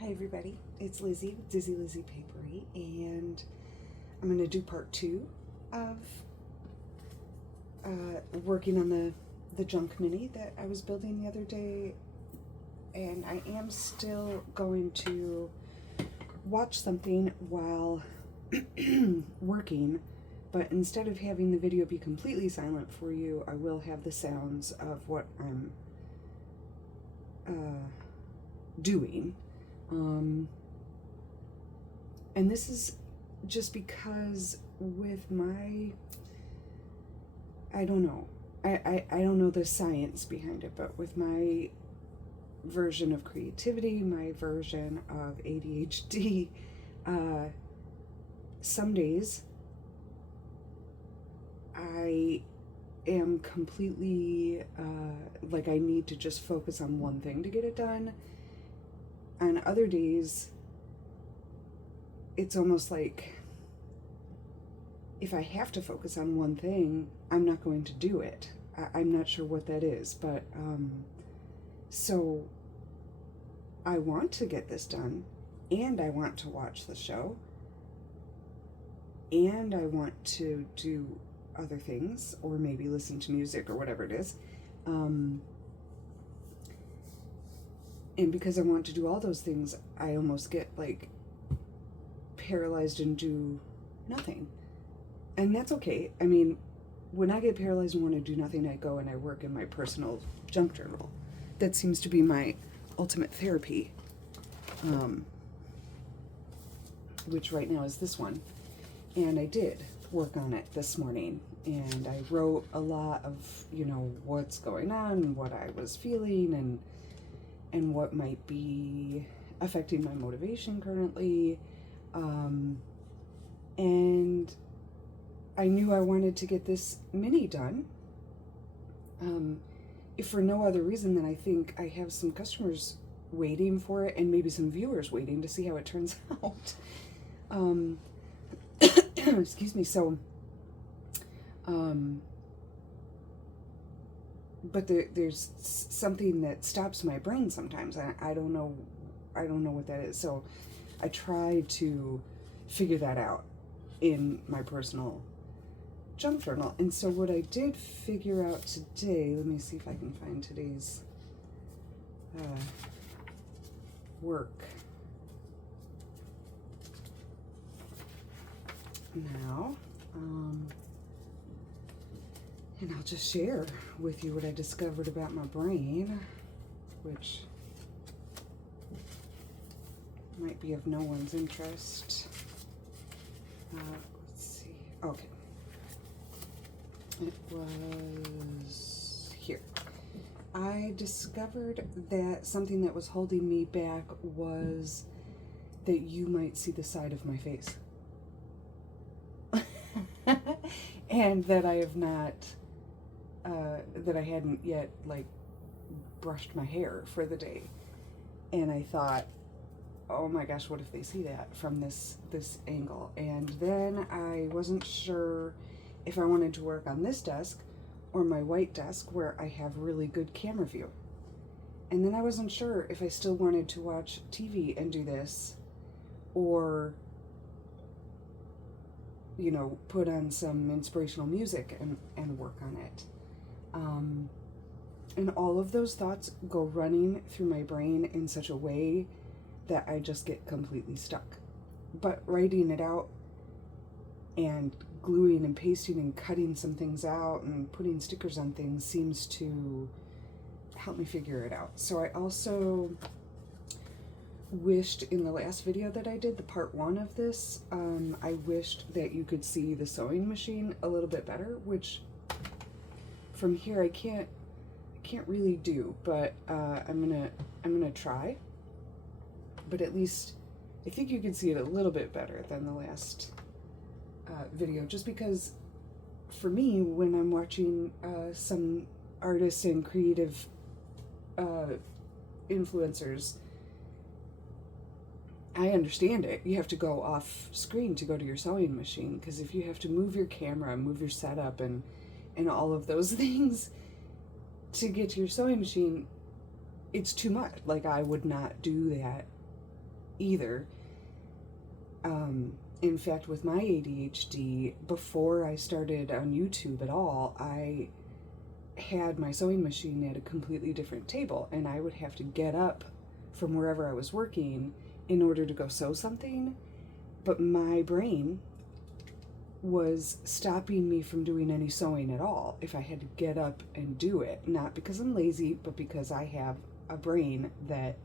Hi everybody, it's Lizzie with Lizzie Papery, and I'm going to do part 2 of working on the junk mini that I was building the other day, and I am still going to watch something while working, but instead of having the video be completely silent for you, I will have the sounds of what I'm doing. And this is just because with my, I don't know, I don't know the science behind it, but with my version of creativity, my version of ADHD, some days I am completely, like I need to just focus on one thing to get it done. On other days, it's almost like if I have to focus on one thing, I'm not going to do it. I'm not sure what that is, but so I want to get this done, and I want to watch the show, and I want to do other things, or maybe listen to music or whatever it is. And because I want to do all those things, I almost get like paralyzed and do nothing. And that's okay. I mean, when I get paralyzed and want to do nothing, I go and I work in my personal junk journal. That seems to be my ultimate therapy, which right now is this one. And I did work on it this morning, and I wrote a lot of, what's going on, what I was feeling, and what might be affecting my motivation currently. And I knew I wanted to get this mini done, if for no other reason than I think I have some customers waiting for it, and maybe some viewers waiting to see how it turns out. Excuse me. So, but there's something that stops my brain sometimes. I don't know what that is. So I try to figure that out in my personal junk journal. And so what I did figure out today, let me see if I can find today's work now. And I'll just share with you what I discovered about my brain, which might be of no one's interest. Let's see. Okay. It was here. I discovered that something that was holding me back was that you might see the side of my face. And that I have not, that I hadn't yet, like, brushed my hair for the day. And I thought, oh my gosh, what if they see that from this angle? And then I wasn't sure if I wanted to work on this desk or my white desk where I have really good camera view. And then I wasn't sure if I still wanted to watch TV and do this, or put on some inspirational music and work on it. And all of those thoughts go running through my brain in such a way that I just get completely stuck. But writing it out and gluing and pasting and cutting some things out and putting stickers on things seems to help me figure it out. So I also wished in the last video that I did, the part 1 of this, I wished that you could see the sewing machine a little bit better, which from here I can't really do, but I'm gonna try. But at least I think you can see it a little bit better than the last video, just because for me, when I'm watching some artists and creative influencers, I understand it. You have to go off screen to go to your sewing machine, because if you have to move your camera, move your setup, and all of those things to get to your sewing machine, it's too much. Like, I would not do that either. In fact, with my ADHD, before I started on YouTube at all, I had my sewing machine at a completely different table, and I would have to get up from wherever I was working in order to go sew something. But my brain was stopping me from doing any sewing at all if I had to get up and do it. Not because I'm lazy, but because I have a brain that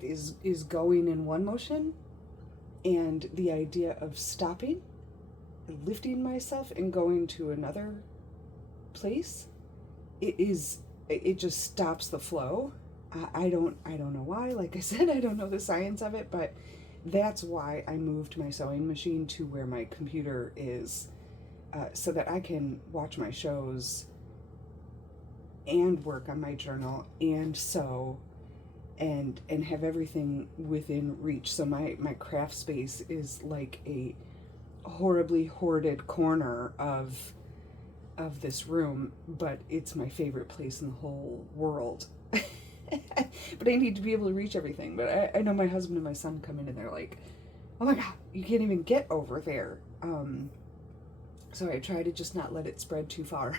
is going in one motion, and the idea of stopping, lifting myself and going to another place, it just stops the flow. I don't know why. Like I said, I don't know the science of it, but that's why I moved my sewing machine to where my computer is, so that I can watch my shows and work on my journal and sew and have everything within reach. So my craft space is like a horribly hoarded corner of this room, but it's my favorite place in the whole world. But I need to be able to reach everything. But I know my husband and my son come in and they're like, oh my God, you can't even get over there. So I try to just not let it spread too far.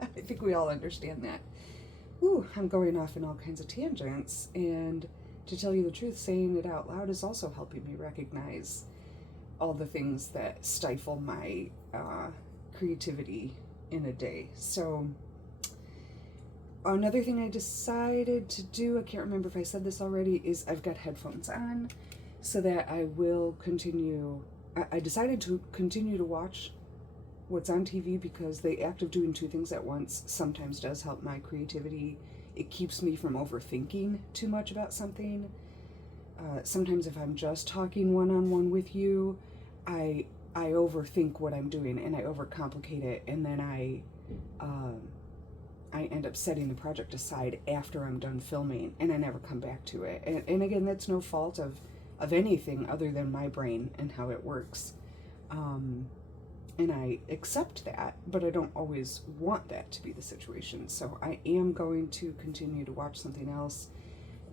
I think we all understand that. Ooh, I'm going off in all kinds of tangents, and to tell you the truth, saying it out loud is also helping me recognize all the things that stifle my creativity in a day. So another thing I decided to do, I can't remember if I said this already, is I've got headphones on so that I will continue. I decided to continue to watch what's on TV because the act of doing two things at once sometimes does help my creativity. It keeps me from overthinking too much about something. Sometimes if I'm just talking one-on-one with you, I overthink what I'm doing and I overcomplicate it, and then I end up setting the project aside after I'm done filming, and I never come back to it. And again, that's no fault of anything other than my brain and how it works. And I accept that, but I don't always want that to be the situation. So I am going to continue to watch something else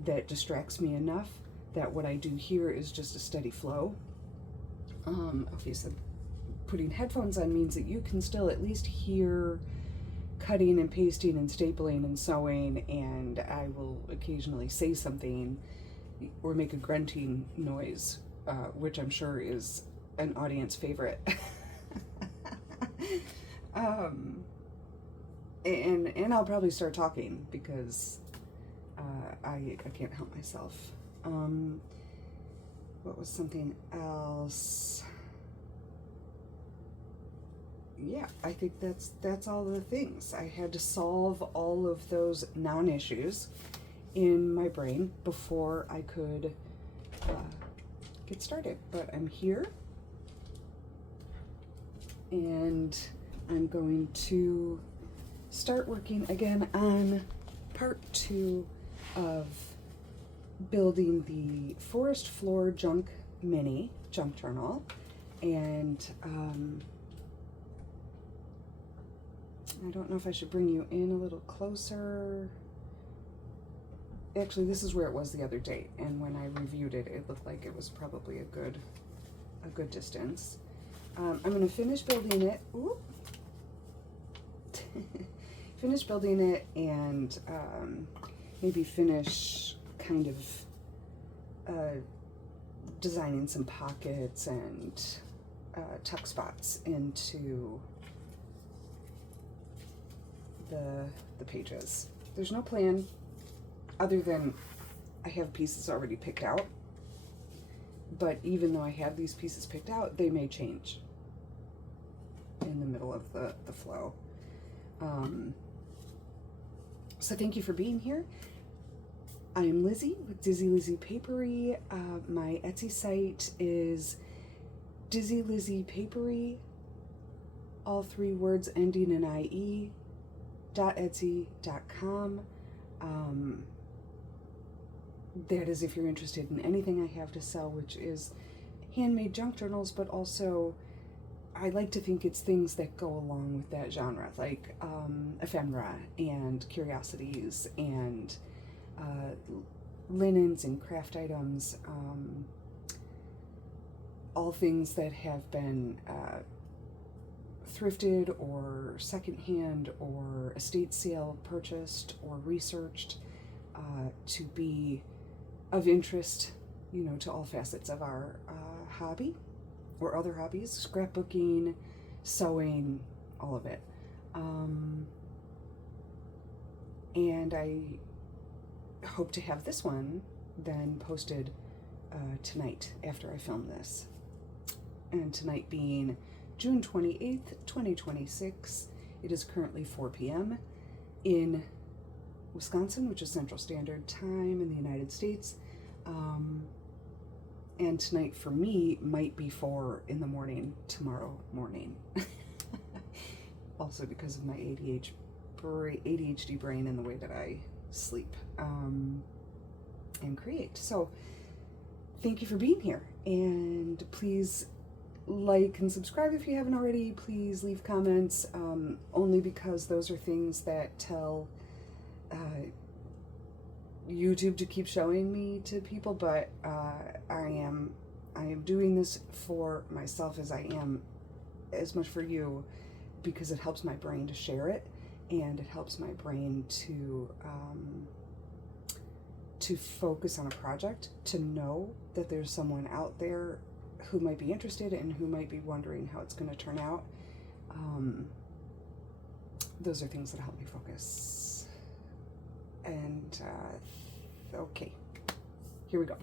that distracts me enough that what I do here is just a steady flow. Obviously, putting headphones on means that you can still at least hear cutting and pasting and stapling and sewing, and I will occasionally say something or make a grunting noise, which I'm sure is an audience favorite. And I'll probably start talking because I can't help myself. What was something else? Yeah, I think that's all the things. I had to solve all of those non-issues in my brain before I could get started. But I'm here, and I'm going to start working again on part 2 of building the forest floor junk journal, and I don't know if I should bring you in a little closer. Actually, this is where it was the other day, and when I reviewed it, it looked like it was probably a good distance. I'm going to finish building it. Finish building it, and maybe finish kind of designing some pockets and tuck spots into the pages. There's no plan other than I have pieces already picked out, but even though I have these pieces picked out, they may change in the middle of the flow. So thank you for being here. I am Lizzie with Dizzy Lizzie Papery. My Etsy site is Dizzy Lizzie Papery, all 3 words ending in IE, .etsy.com. That is if you're interested in anything I have to sell, which is handmade junk journals, but also I like to think it's things that go along with that genre, like ephemera and curiosities and linens and craft items, all things that have been thrifted or secondhand or estate sale purchased or researched to be of interest, to all facets of our hobby or other hobbies, scrapbooking, sewing, all of it. And I hope to have this one then posted tonight after I film this. And tonight being June 28th, 2026. It is currently 4 p.m. in Wisconsin, which is Central Standard Time in the United States. And tonight for me might be 4 in the morning tomorrow morning. Also because of my ADHD brain and the way that I sleep and create. So thank you for being here, and please like and subscribe if you haven't already. Please leave comments, only because those are things that tell YouTube to keep showing me to people, but I am doing this for myself as I am as much for you, because it helps my brain to share it, and it helps my brain to focus on a project, to know that there's someone out there who might be interested and who might be wondering how it's going to turn out. Those are things that help me focus. And okay, here we go.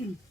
Oops.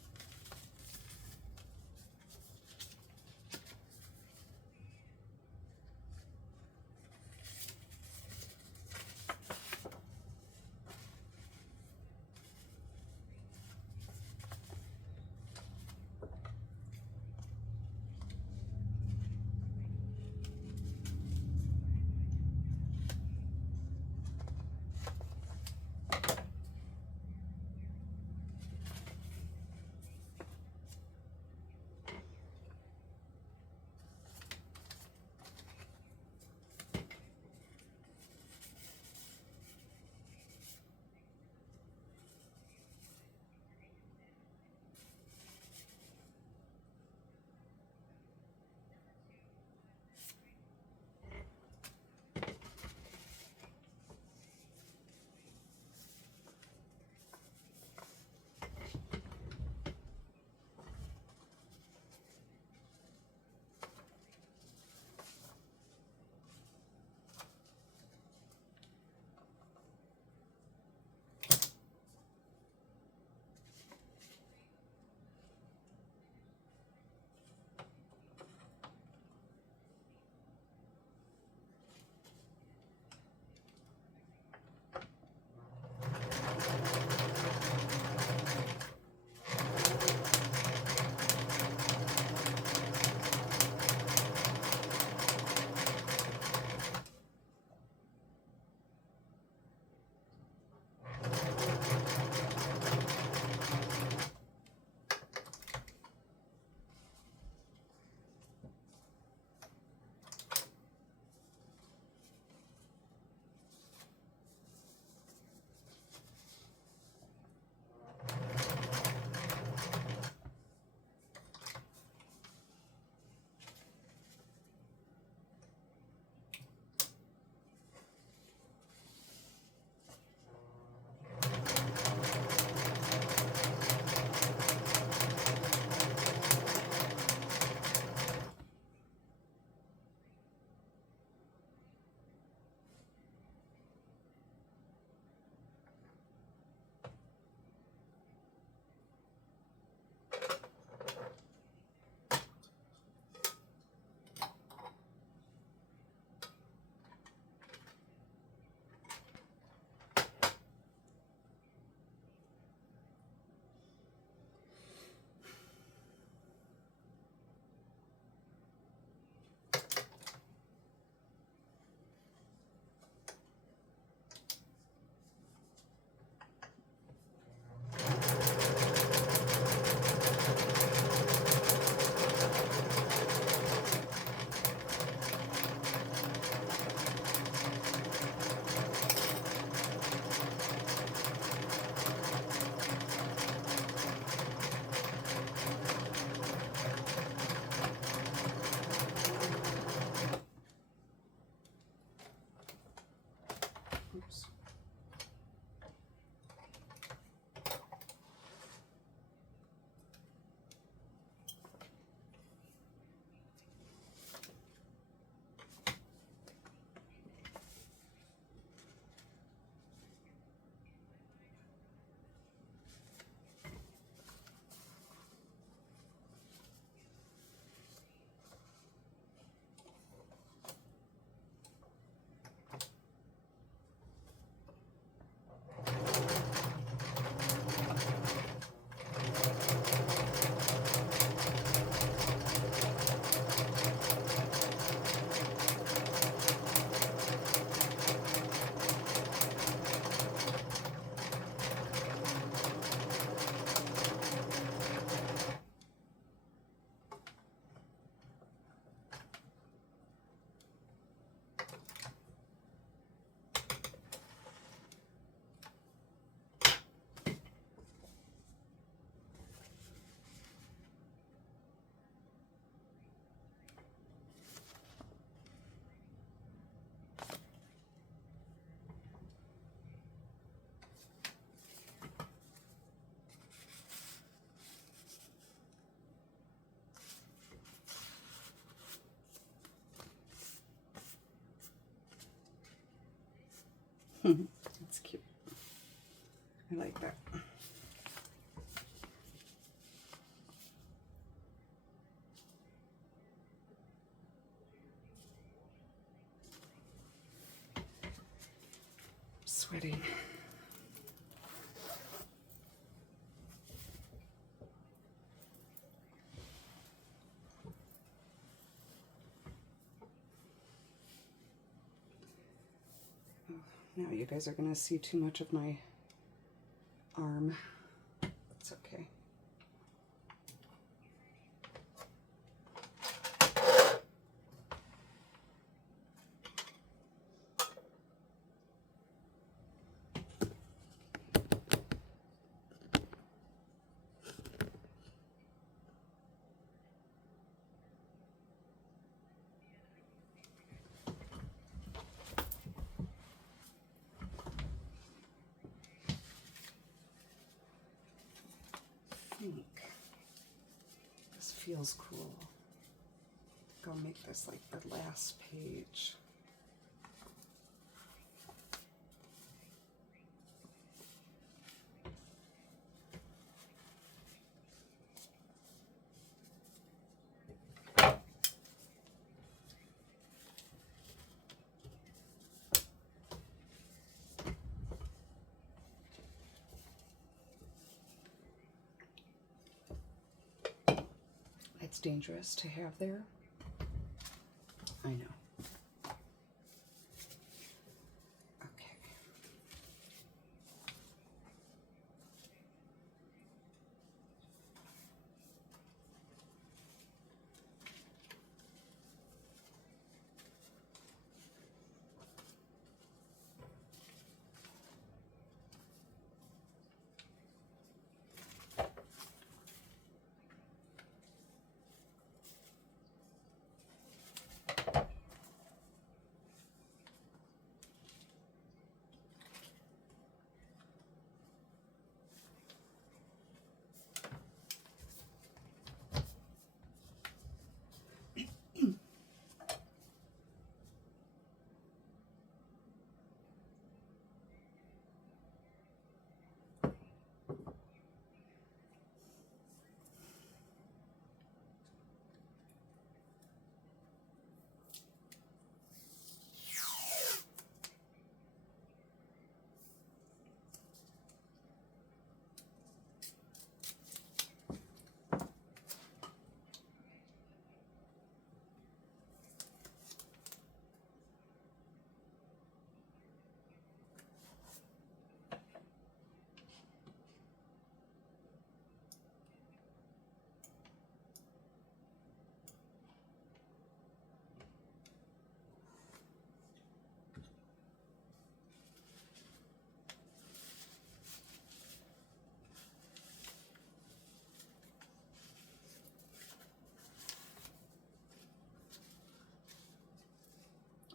That's cute. I like that. sweating. Now you guys are going to see too much of my arm. It's okay. This feels cool. I think I'll make this like the last page. It's dangerous to have there. I know. Okay.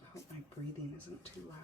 I hope my breathing isn't too loud.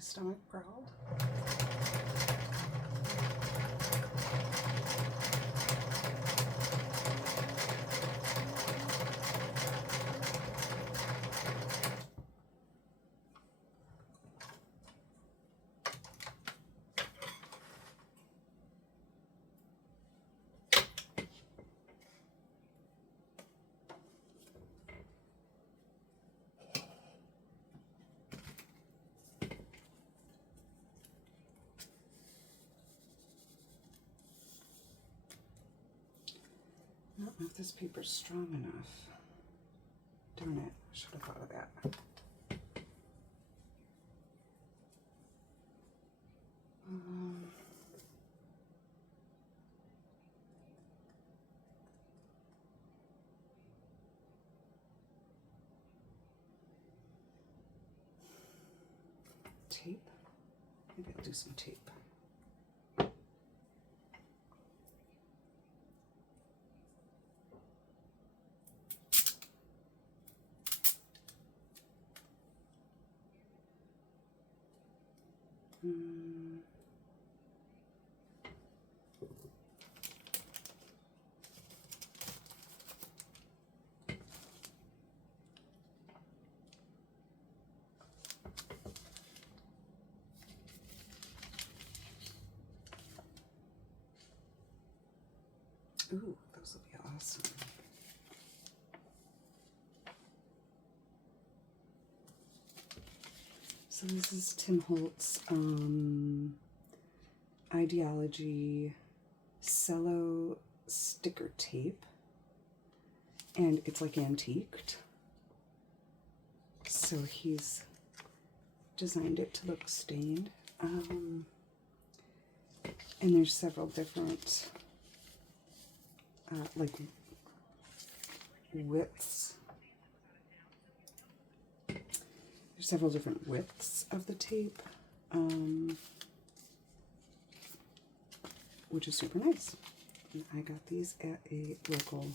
stomach growled. I don't know if this paper's strong enough. Darn it, I should have thought of that. Tape? Maybe I'll do some tape. Ooh, those will be awesome. So this is Tim Holtz Ideology cello sticker tape, and it's like antiqued. So he's designed it to look stained. And there's several different like widths. There's several different widths of the tape, which is super nice. And I got these at a local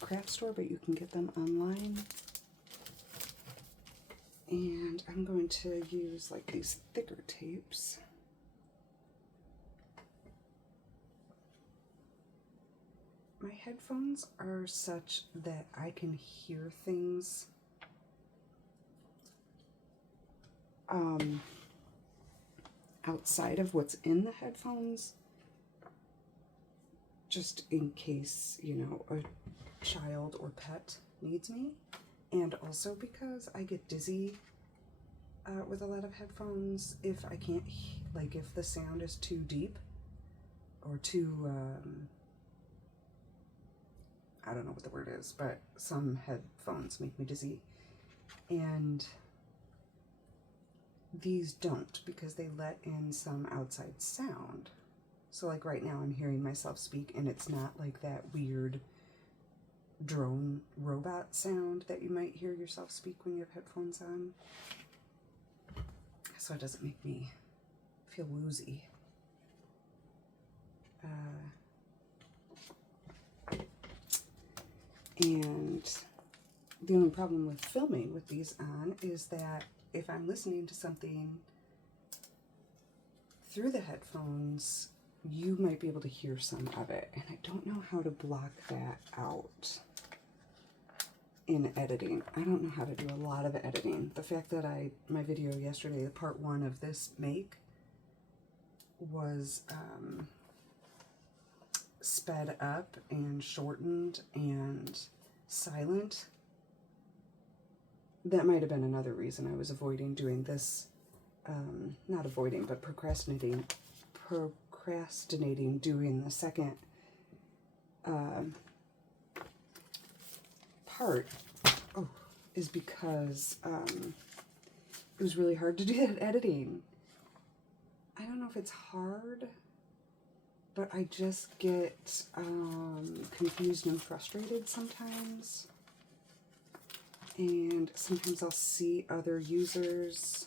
craft store, but you can get them online. And I'm going to use like these thicker tapes. My headphones are such that I can hear things outside of what's in the headphones, just in case, you know, a child or pet needs me, and also because I get dizzy with a lot of headphones if I can't, like if the sound is too deep or too, I don't know what the word is, but some headphones make me dizzy, and these don't, because they let in some outside sound. So like right now I'm hearing myself speak, and it's not like that weird drone robot sound that you might hear yourself speak when you have headphones on. So it doesn't make me feel woozy. And the only problem with filming with these on is that if I'm listening to something through the headphones, you might be able to hear some of it, and I don't know how to block that out in editing. I don't know how to do a lot of editing. The fact that my video yesterday, part 1 of this make, was sped up and shortened and silent, that might have been another reason I was avoiding doing this, not avoiding, but procrastinating doing the second part, is because it was really hard to do that editing. I don't know if it's hard, but I just get confused and frustrated sometimes. And sometimes I'll see other users,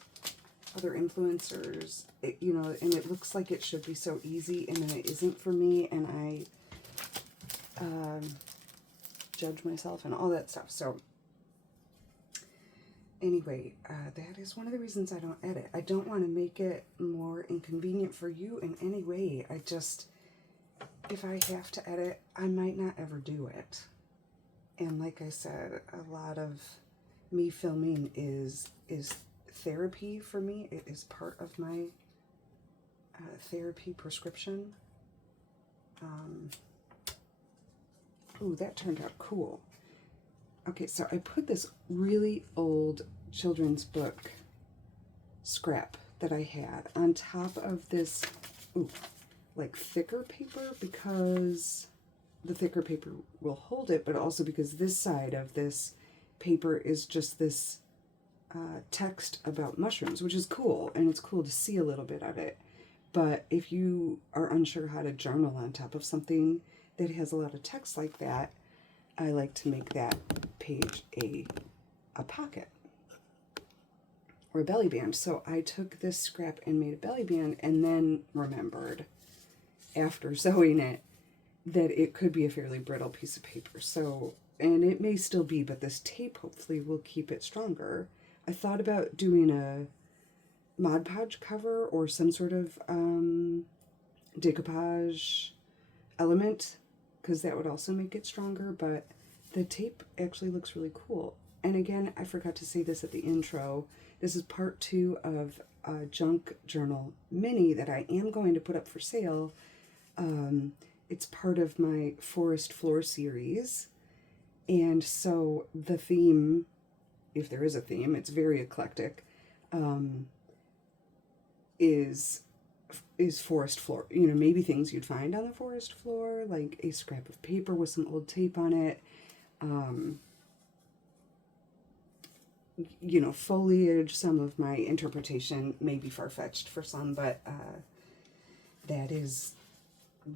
other influencers, you know, and it looks like it should be so easy, and then it isn't for me, and I judge myself and all that stuff. So Anyway, that is one of the reasons I don't edit. I don't want to make it more inconvenient for you in any way. I just, if I have to edit, I might not ever do it. And like I said, a lot of me filming is therapy for me. It is part of my therapy prescription. Ooh, that turned out cool. Okay, so I put this really old children's book scrap that I had on top of this, ooh, like thicker paper, because the thicker paper will hold it, but also because this side of this paper is just this text about mushrooms, which is cool, and it's cool to see a little bit of it. But if you are unsure how to journal on top of something that has a lot of text like that, I like to make that page a pocket or a belly band. So I took this scrap and made a belly band, and then remembered after sewing it that it could be a fairly brittle piece of paper. So, and it may still be, but this tape hopefully will keep it stronger. I thought about doing a Mod Podge cover or some sort of decoupage element, because that would also make it stronger, but the tape actually looks really cool. And again, I forgot to say this at the intro. This is part 2 of a junk journal mini that I am going to put up for sale. It's part of my forest floor series. And so the theme, if there is a theme, it's very eclectic, is forest floor. You know, maybe things you'd find on the forest floor, like a scrap of paper with some old tape on it. You know, foliage. Some of my interpretation may be far-fetched for some, but that is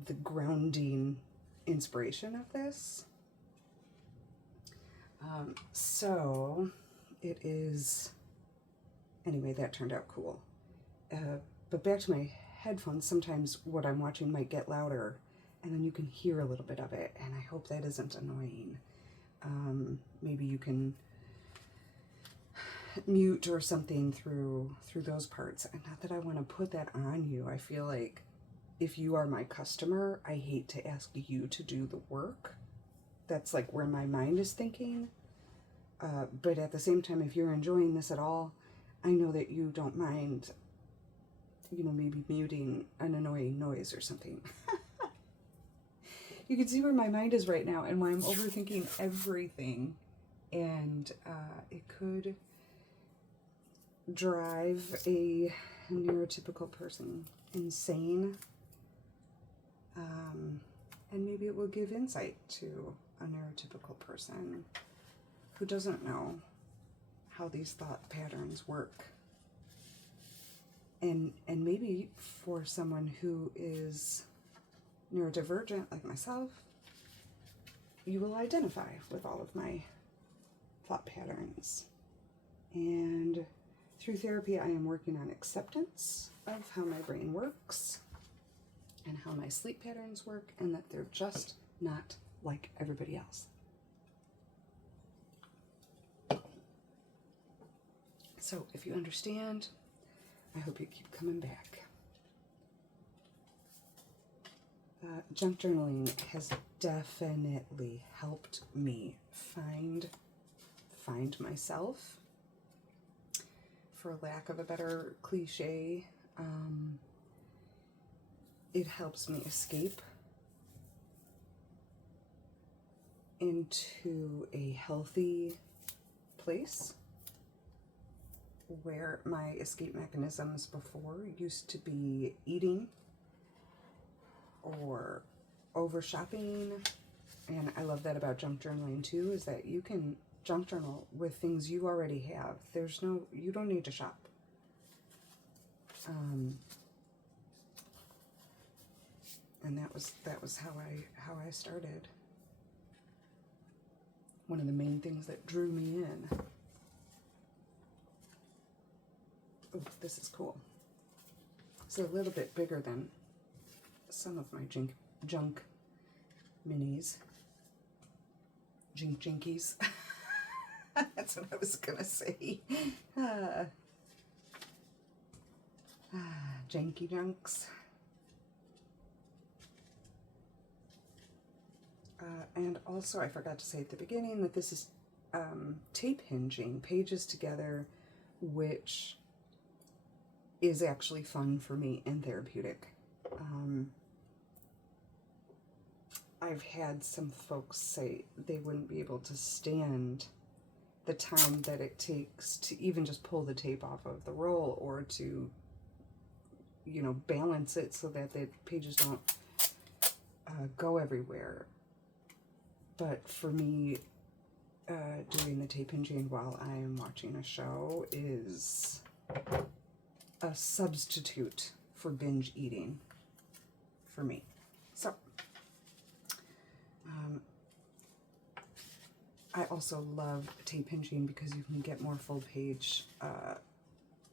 the grounding inspiration of this. So it is, anyway, that turned out cool. But back to my headphones, sometimes what I'm watching might get louder, and then you can hear a little bit of it, and I hope that isn't annoying. Maybe you can mute or something through those parts. And not that I want to put that on you. I feel like if you are my customer, I hate to ask you to do the work. That's like where my mind is thinking. But at the same time, if you're enjoying this at all, I know that you don't mind, you know, maybe muting an annoying noise or something. You can see where my mind is right now and why I'm overthinking everything. And it could drive a neurotypical person insane. And maybe it will give insight to a neurotypical person who doesn't know how these thought patterns work. And maybe for someone who is neurodivergent like myself, you will identify with all of my thought patterns. And through therapy, I am working on acceptance of how my brain works and how my sleep patterns work, and that they're just not like everybody else. So if you understand, I hope you keep coming back. Junk journaling has definitely helped me find myself, for lack of a better cliche. It helps me escape into a healthy place, where my escape mechanisms before used to be eating or over shopping. And I love that about junk journaling too, is that you can junk journal with things you already have. You don't need to shop. And that was how I started. One of the main things that drew me in. Oh, this is cool. It's a little bit bigger than some of my junk minis. Jinkies. That's what I was gonna say. Janky junks. And also, I forgot to say at the beginning that this is tape hinging pages together, which is actually fun for me and therapeutic. I've had some folks say they wouldn't be able to stand the time that it takes to even just pull the tape off of the roll, or to, you know, balance it so that the pages don't go everywhere. But for me, doing the tape hinging while I am watching a show is a substitute for binge eating for me. So, I also love tape hinging because you can get more full page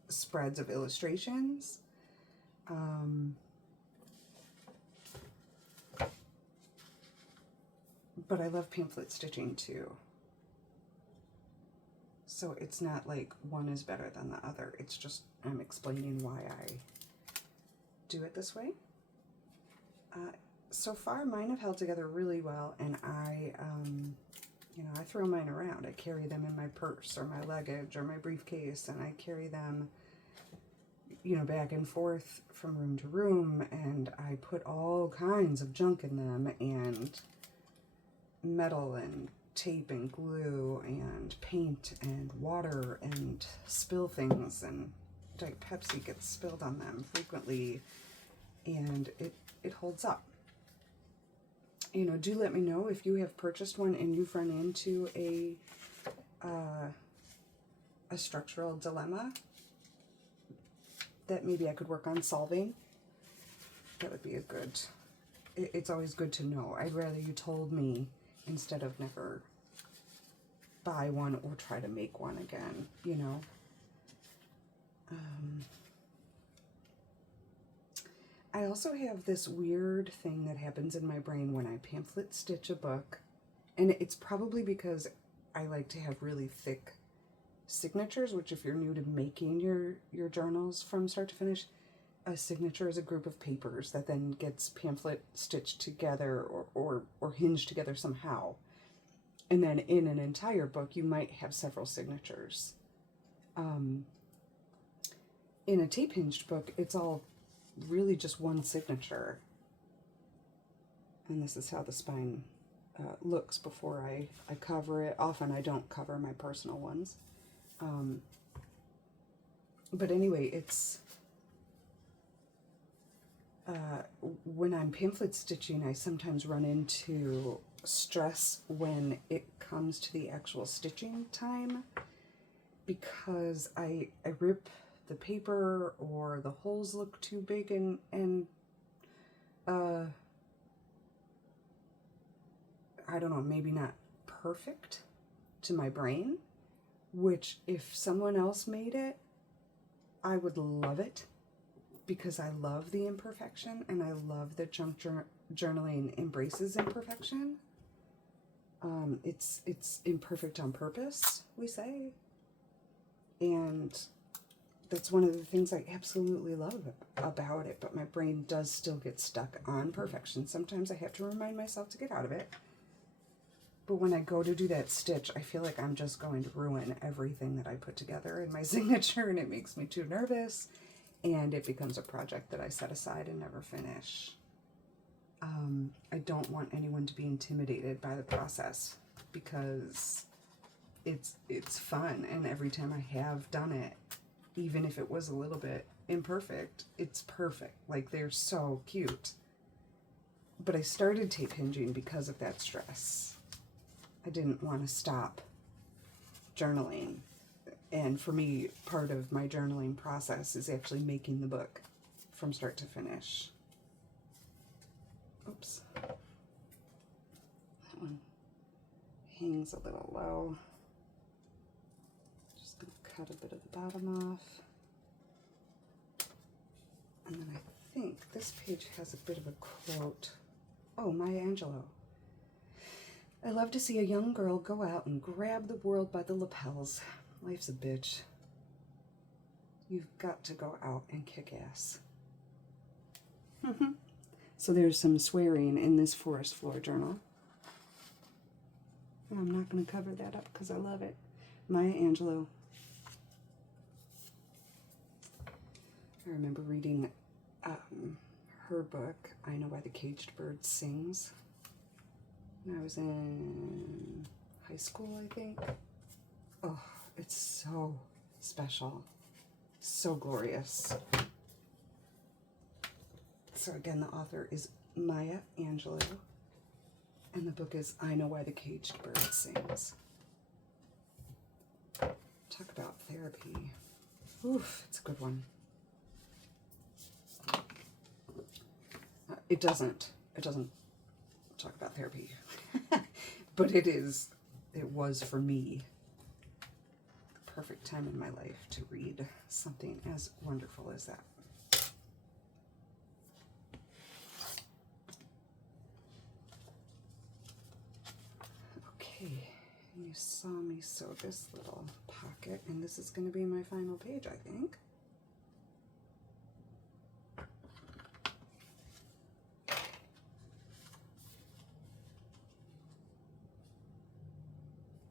spreads of illustrations. But I love pamphlet stitching too. So it's not like one is better than the other. It's just I'm explaining why I do it this way. So far, mine have held together really well, and I, you know, I throw mine around. I carry them in my purse or my luggage or my briefcase, and I carry them, you know, back and forth from room to room, and I put all kinds of junk in them, and metal and tape and glue and paint and water and spill things, and Diet Pepsi gets spilled on them frequently, and it holds up. You know, do let me know if you have purchased one and you've run into a structural dilemma that maybe I could work on solving. That would be a good, it's always good to know. I'd rather you told me instead of never buy one or try to make one again, you know. I also have this weird thing that happens in my brain when I pamphlet stitch a book, and it's probably because I like to have really thick signatures, which if you're new to making your journals from start to finish, a signature is a group of papers that then gets pamphlet stitched together or hinged together somehow. And then in an entire book, you might have several signatures. In a tape hinged book, it's all really just one signature. And this is how the spine looks before I cover it. Often I don't cover my personal ones. But anyway, it's when I'm pamphlet stitching, I sometimes run into stress when it comes to the actual stitching time, because I rip the paper, or the holes look too big and I don't know, maybe not perfect to my brain, which if someone else made it, I would love it, because I love the imperfection and I love that junk journaling embraces imperfection. It's imperfect on purpose, we say. And that's one of the things I absolutely love about it, but my brain does still get stuck on perfection. Sometimes I have to remind myself to get out of it. But when I go to do that stitch, I feel like I'm just going to ruin everything that I put together in my signature, and it makes me too nervous, and it becomes a project that I set aside and never finish. I don't want anyone to be intimidated by the process, because it's fun, and every time I have done it, even if it was a little bit imperfect, it's perfect. Like, they're so cute. But I started tape hinging because of that stress. I didn't want to stop journaling. And for me, part of my journaling process is actually making the book from start to finish. Oops. That one hangs a little low. Just going to cut a bit of the bottom off. And then I think this page has a bit of a quote. Oh, Maya Angelou. I love to see a young girl go out and grab the world by the lapels. Life's a bitch. You've got to go out and kick ass. So there's some swearing in this forest floor journal. I'm not going to cover that up because I love it. Maya Angelou. I remember reading her book, I Know Why the Caged Bird Sings, when I was in high school, I think. Oh, it's so special. So glorious. So again, the author is Maya Angelou, and the book is I Know Why the Caged Bird Sings. Talk about therapy. Oof, it's a good one. It doesn't talk about therapy, but it was for me the perfect time in my life to read something as wonderful as that. Okay, you saw me sew this little pocket, and this is going to be my final page, I think.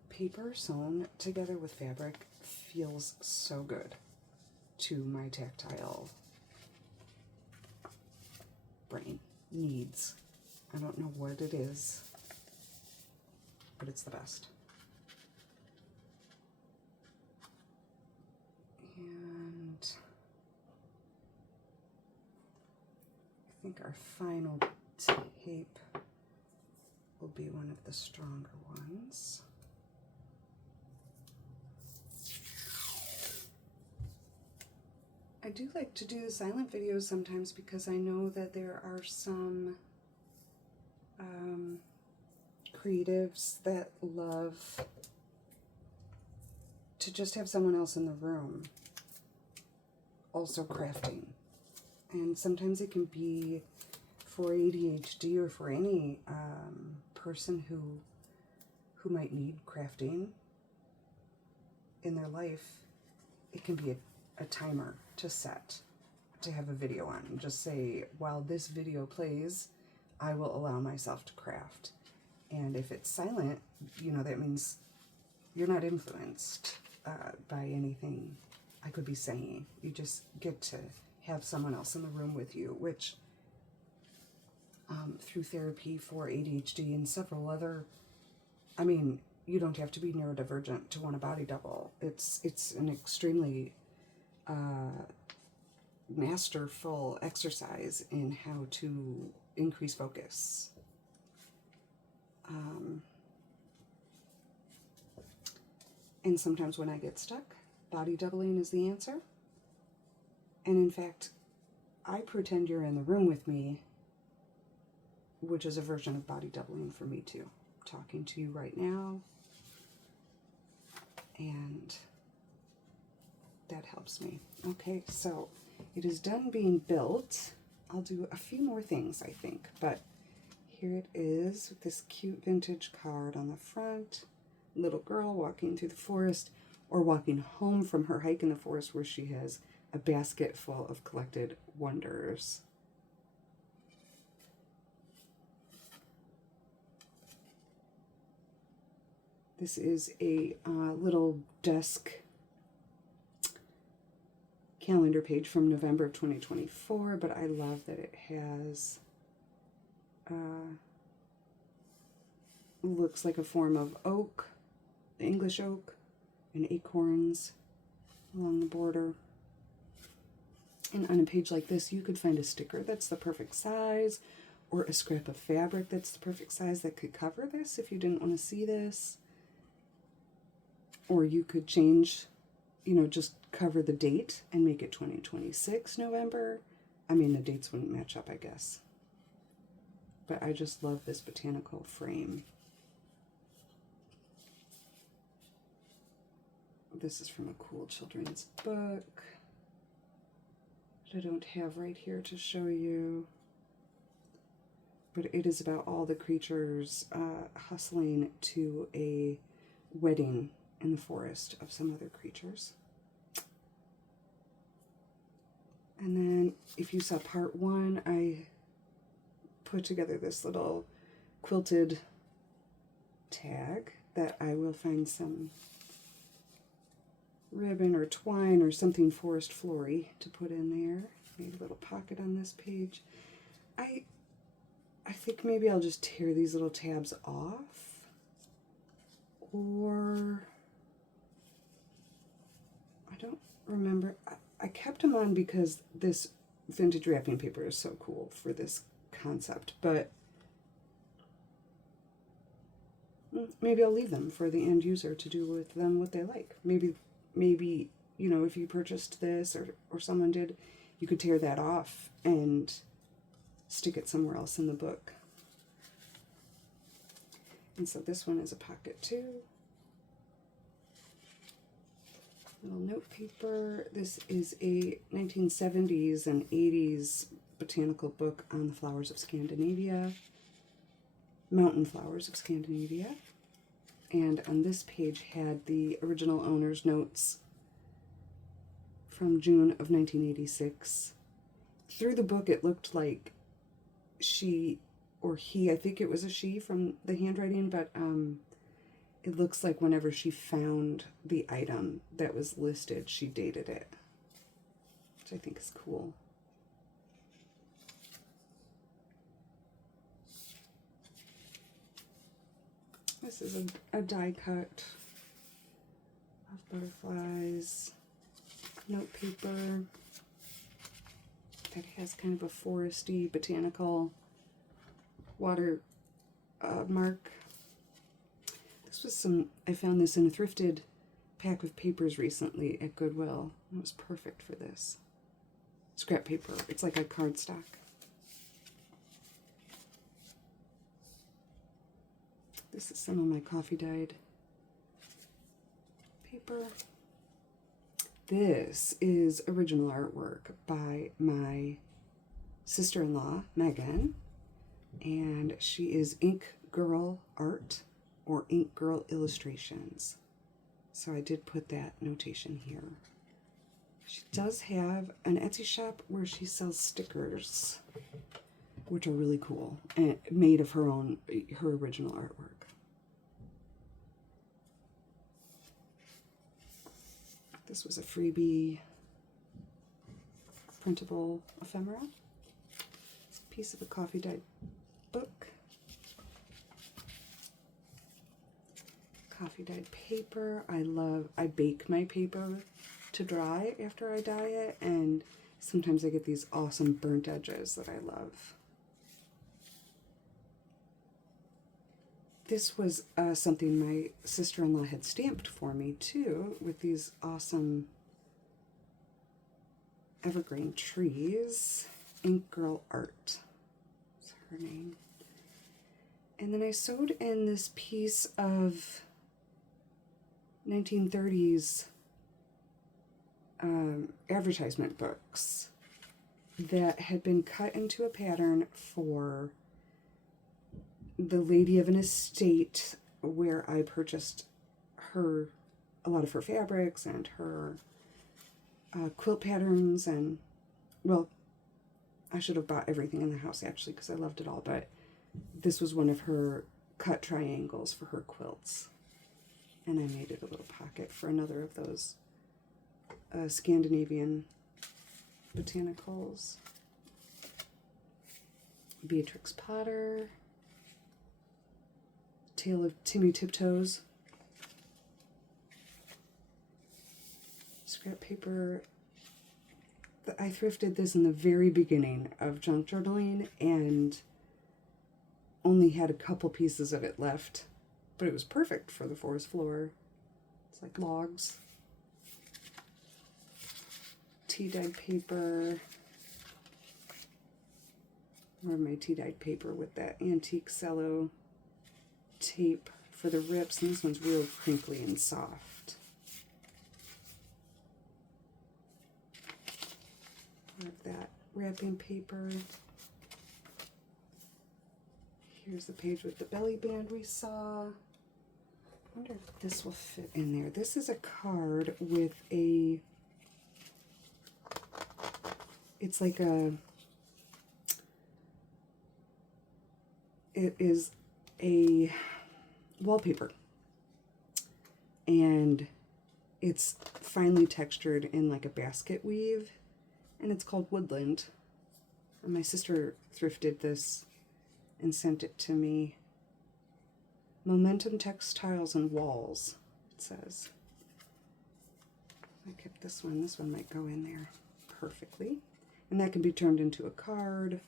Paper sewn together with fabric feels so good to my tactile brain needs. I don't know what it is, but it's the best. And I think our final tape will be one of the stronger ones. I do like to do the silent videos sometimes because I know that there are some creatives that love to just have someone else in the room also crafting. And sometimes it can be for ADHD or for any person who might need crafting in their life. It can be a timer to set to have a video on and just say, while this video plays, I will allow myself to craft. And if it's silent, you know, that means you're not influenced by anything I could be saying. You just get to have someone else in the room with you, which through therapy for ADHD and several other, I mean, you don't have to be neurodivergent to want a body double. It's an extremely masterful exercise in how to increase focus. And sometimes when I get stuck, body doubling is the answer. And in fact, I pretend you're in the room with me, which is a version of body doubling for me too. I'm talking to you right now, and that helps me. Okay, so it is done being built. I'll do a few more things, I think, but here it is with this cute vintage card on the front. Little girl walking through the forest or walking home from her hike in the forest where she has a basket full of collected wonders. This is a little desk calendar page from November of 2024, but I love that it has looks like a form of oak, English oak, and acorns along the border. And on a page like this, you could find a sticker that's the perfect size, or a scrap of fabric that's the perfect size that could cover this if you didn't want to see this. Or you could change, you know, just cover the date and make it 2026 November. I mean, the dates wouldn't match up, I guess. But I just love this botanical frame. This is from a cool children's book that I don't have right here to show you. but it is about all the creatures hustling to a wedding in the forest of some other creatures. And then if you saw part 1, I put together this little quilted tag that I will find some ribbon or twine or something forest flory to put in there. Made a little pocket on this page. I think maybe I'll just tear these little tabs off, or I don't remember. I kept them on because this vintage wrapping paper is so cool for this concept, but maybe I'll leave them for the end user to do with them what they like. Maybe, you know, if you purchased this or someone did, you could tear that off and stick it somewhere else in the book. And so this one is a pocket too. Little note paper. This is a 1970s and 80s botanical book on the flowers of Scandinavia, mountain flowers of Scandinavia. And on this page had the original owner's notes from June of 1986. Through the book, it looked like she or he, I think it was a she from the handwriting, but it looks like whenever she found the item that was listed, she dated it, which I think is cool. This is a die cut of butterflies, note paper that has kind of a foresty, botanical water mark. This was I found this in a thrifted pack of papers recently at Goodwill. It was perfect for this. Scrap paper. It's like a cardstock. This is some of my coffee dyed paper. This is original artwork by my sister-in-law, Megan, and she is Ink Girl Art or Ink Girl Illustrations. So I did put that notation here. She does have an Etsy shop where she sells stickers, which are really cool, and made of her original artwork. This was a freebie printable ephemera. Piece of a coffee dyed book. Coffee dyed paper. I bake my paper to dry after I dye it, and sometimes I get these awesome burnt edges that I love. This was something my sister-in-law had stamped for me too, with these awesome evergreen trees. Ink Girl Art is her name. And then I sewed in this piece of 1930s advertisement books that had been cut into a pattern for the lady of an estate where I purchased a lot of her fabrics and her quilt patterns, and, well, I should have bought everything in the house actually because I loved it all, but this was one of her cut triangles for her quilts. And I made it a little pocket for another of those Scandinavian botanicals. Beatrix Potter. Tale of Timmy Tiptoes. Scrap paper. I thrifted this in the very beginning of junk journaling and only had a couple pieces of it left, but it was perfect for the forest floor. It's like logs. Tea-dyed paper. More of my tea-dyed paper with that antique cello tape for the rips, and this one's real crinkly and soft. More of that wrapping paper. Here's the page with the belly band we saw. I wonder if this will fit in there. This is a card with a, it's like a, it is a wallpaper. And it's finely textured in like a basket weave. And it's called Woodland. And my sister thrifted this and sent it to me. Momentum Textiles and Walls, it says. I kept this one. This one might go in there perfectly. And that can be turned into a card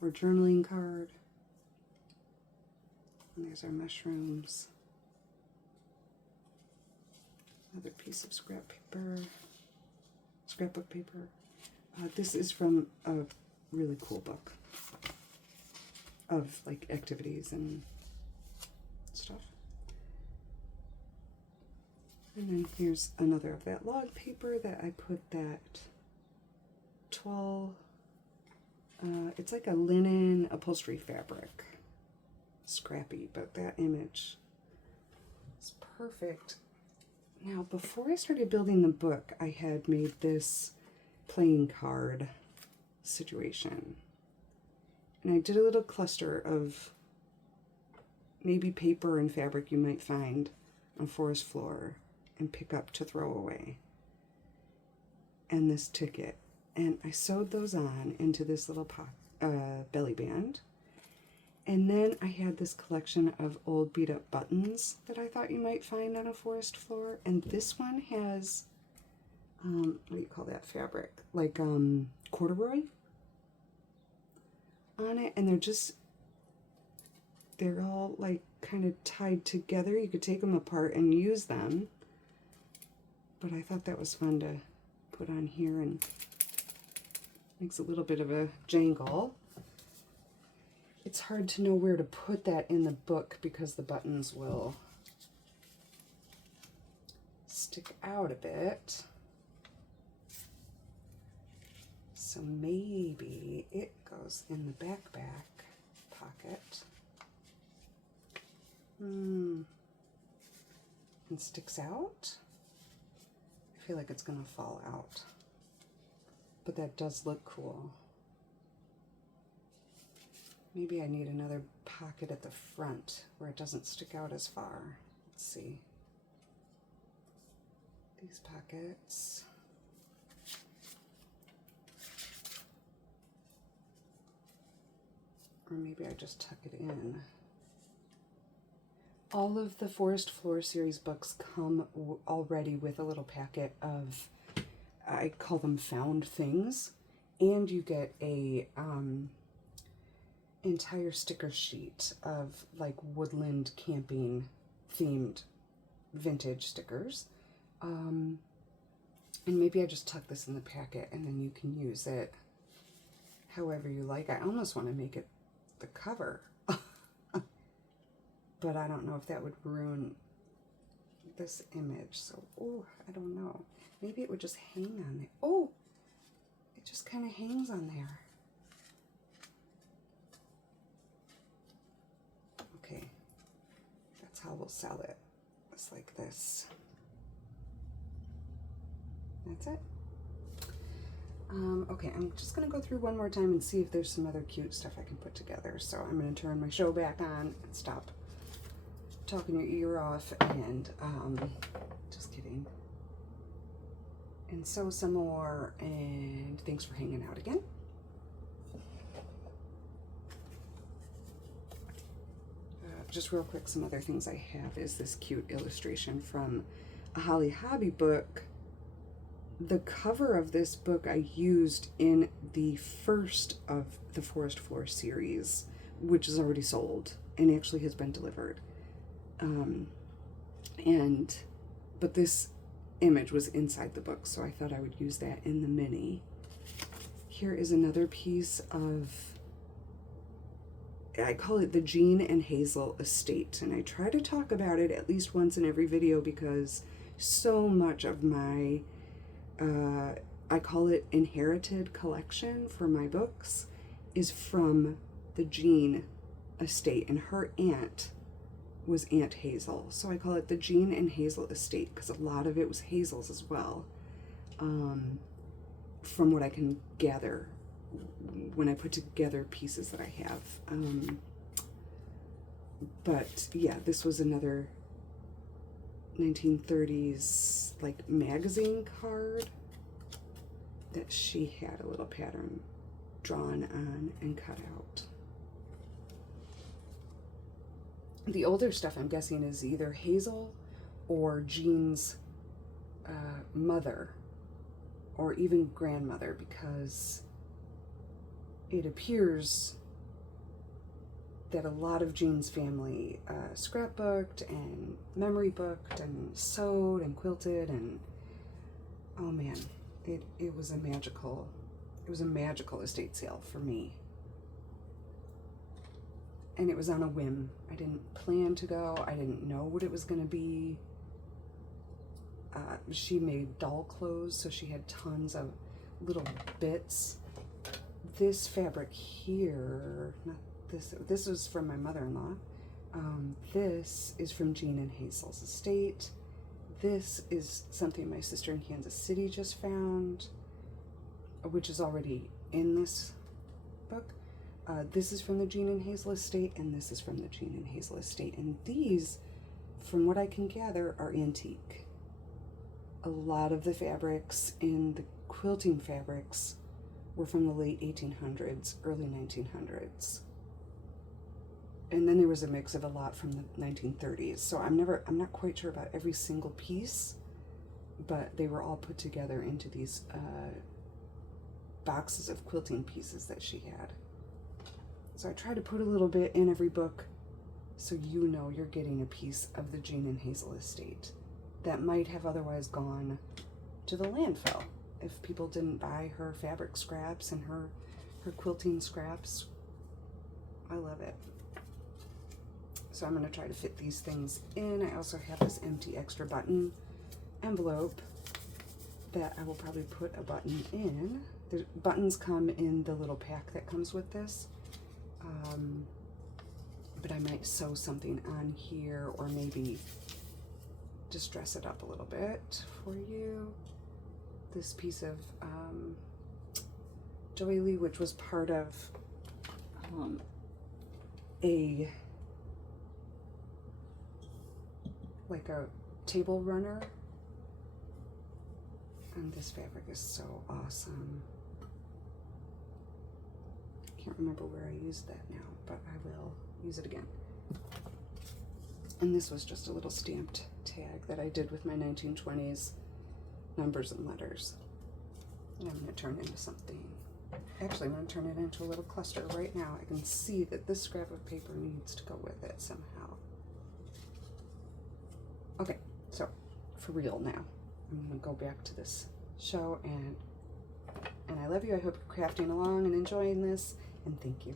or journaling card. And there's our mushrooms. Another piece of scrapbook paper. This is from a really cool book of like activities and stuff. And then here's another of that log paper that I put that toile. It's like a linen upholstery fabric. Scrappy, but that image is perfect. Now, before I started building the book, I had made this playing card situation. And I did a little cluster of maybe paper and fabric you might find on forest floor and pick up to throw away. And this ticket. And I sewed those on into this little belly band. And then I had this collection of old beat up buttons that I thought you might find on a forest floor. And this one has, what do you call that fabric? Like corduroy on it. And they're all like kind of tied together. You could take them apart and use them. But I thought that was fun to put on here and makes a little bit of a jangle. It's hard to know where to put that in the book because the buttons will stick out a bit. So maybe it goes in the backpack pocket. And sticks out. I feel like it's gonna fall out. But that does look cool. Maybe I need another pocket at the front where it doesn't stick out as far. Let's see. These pockets. Or maybe I just tuck it in. All of the Forest Floor series books come already with a little packet of, I call them found things. And you get a entire sticker sheet of like woodland camping themed vintage stickers. And maybe I just tuck this in the packet and then you can use it however you like. I almost want to make it the cover, but I don't know if that would ruin this image. So, oh, I don't know. Maybe it would just hang on there. Oh, it just kind of hangs on there. Okay, that's how we'll sell it. It's like this. That's it. Okay, I'm just going to go through one more time and see if there's some other cute stuff I can put together. So I'm going to turn my show back on and stop talking your ear off and, just kidding. And sew some more, and thanks for hanging out again. Just real quick, some other things I have is this cute illustration from a Holly Hobby book. The cover of this book I used in the first of the Forest Floor series, which is already sold and actually has been delivered. But this image was inside the book, so I thought I would use that in the mini. Here is another piece of, I call it the Jean and Hazel Estate, and I try to talk about it at least once in every video because so much of my I call it inherited collection for my books is from the Jean estate, and her aunt was Aunt Hazel. So I call it the Jean and Hazel estate because a lot of it was Hazel's as well, from what I can gather when I put together pieces that I have. But yeah, this was another 1930s like magazine card that she had a little pattern drawn on and cut out. The older stuff, I'm guessing, is either Hazel or Jean's mother or even grandmother, because it appears that a lot of Jean's family scrapbooked and memory booked and sewed and quilted, and oh man, it was a magical estate sale for me. And it was on a whim. I didn't plan to go. I didn't know what it was going to be. She made doll clothes, so she had tons of little bits. This fabric here, not this was from my mother-in-law. This is from Jean and Hazel's estate. This is something my sister in Kansas City just found, which is already in this book. This is from the Jean and Hazel estate, and this is from the Jean and Hazel estate. And these, from what I can gather, are antique. A lot of the fabrics in the quilting fabrics were from the late 1800s, early 1900s. And then there was a mix of a lot from the 1930s. So I'm not quite sure about every single piece, but they were all put together into these boxes of quilting pieces that she had. So I try to put a little bit in every book so you know you're getting a piece of the Jean and Hazel estate that might have otherwise gone to the landfill if people didn't buy her fabric scraps and her quilting scraps. I love it. So I'm going to try to fit these things in. I also have this empty extra button envelope that I will probably put a button in. The buttons come in the little pack that comes with this. But I might sew something on here, or maybe just dress it up a little bit for you. This piece of doily, which was part of a table runner, and this fabric is so awesome. Can't remember where I used that now, but I will use it again. And this was just a little stamped tag that I did with my 1920s numbers and letters. And I'm going to turn it into something. Actually, I'm going to turn it into a little cluster right now. I can see that this scrap of paper needs to go with it somehow. Okay, so for real now, I'm going to go back to this show, and I love you. I hope you're crafting along and enjoying this, and thank you.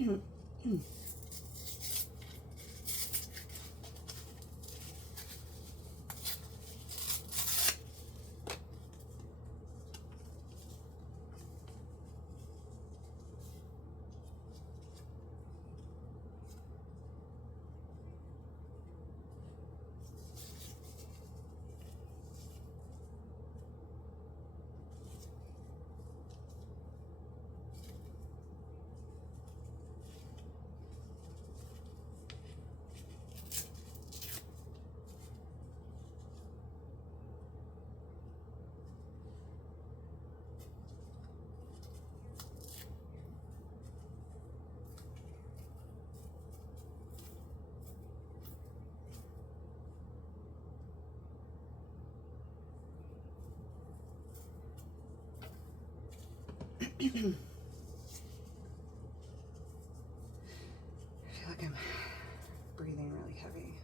I feel like I'm breathing really heavy.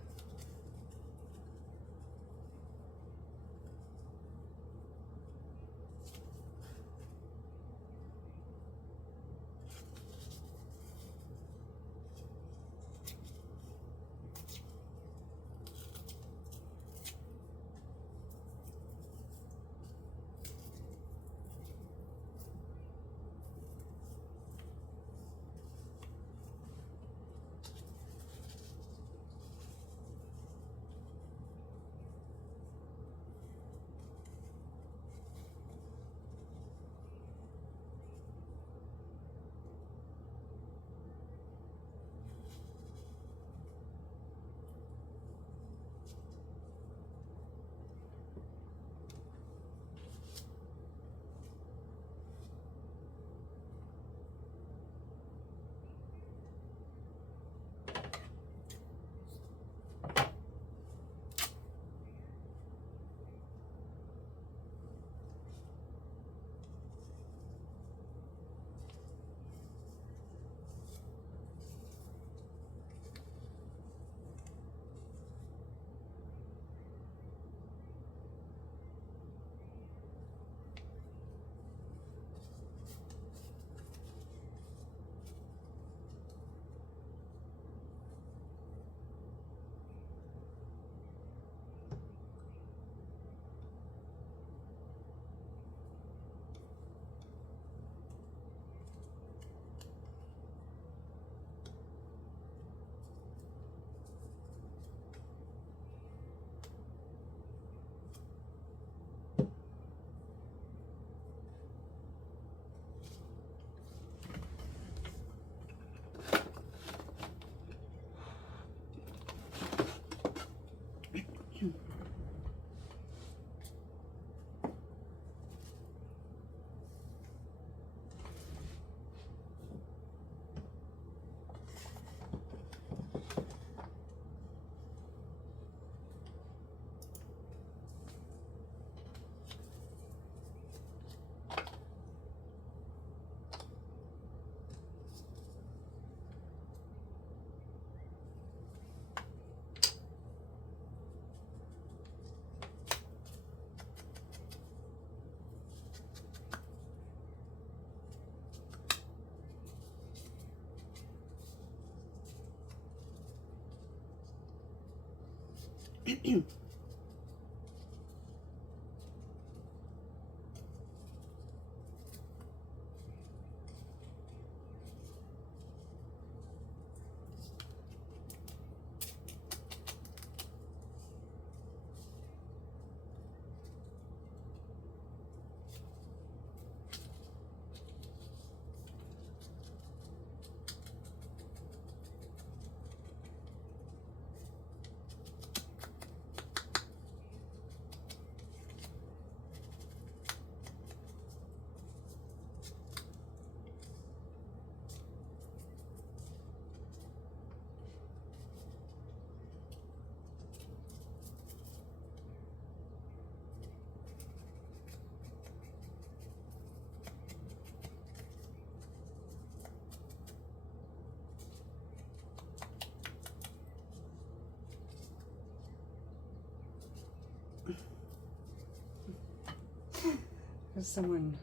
There's someone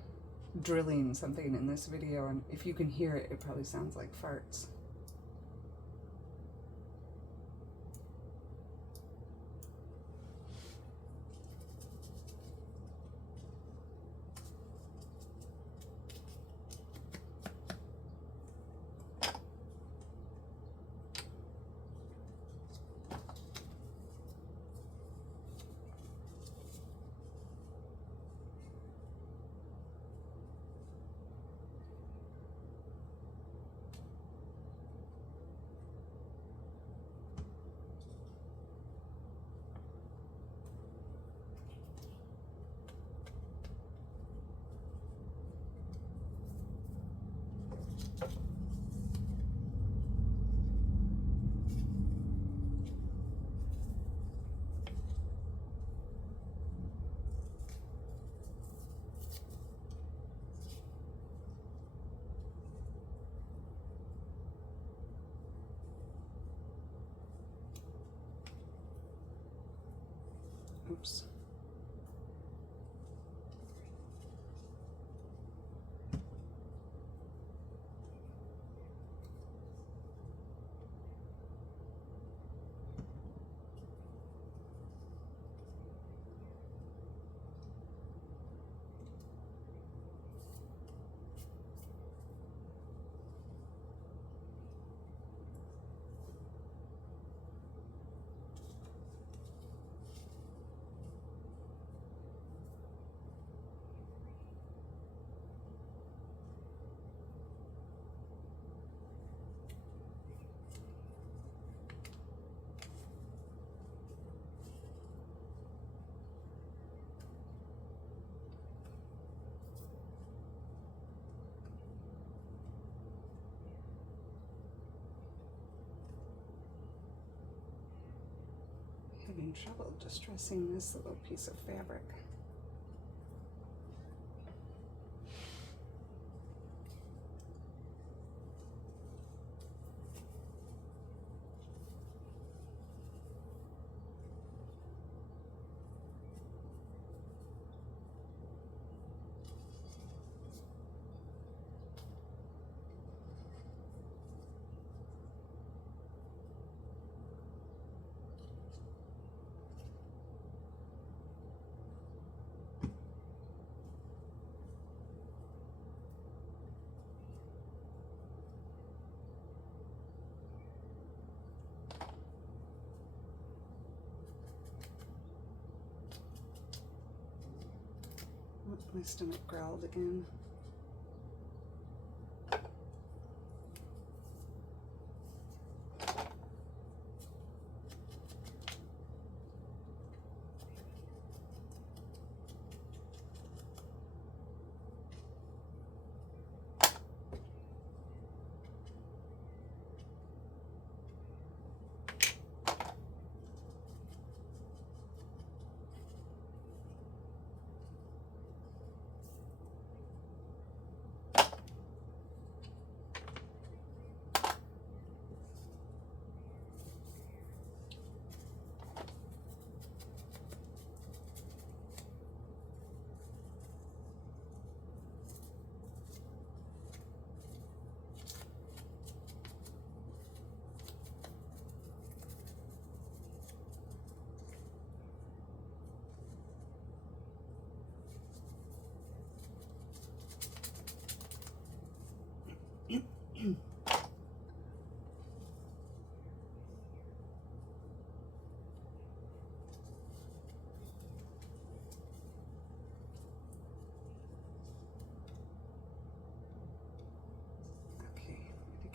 drilling something in this video, and if you can hear it, it probably sounds like farts. Oops. Having trouble distressing this little piece of fabric. My stomach growled again.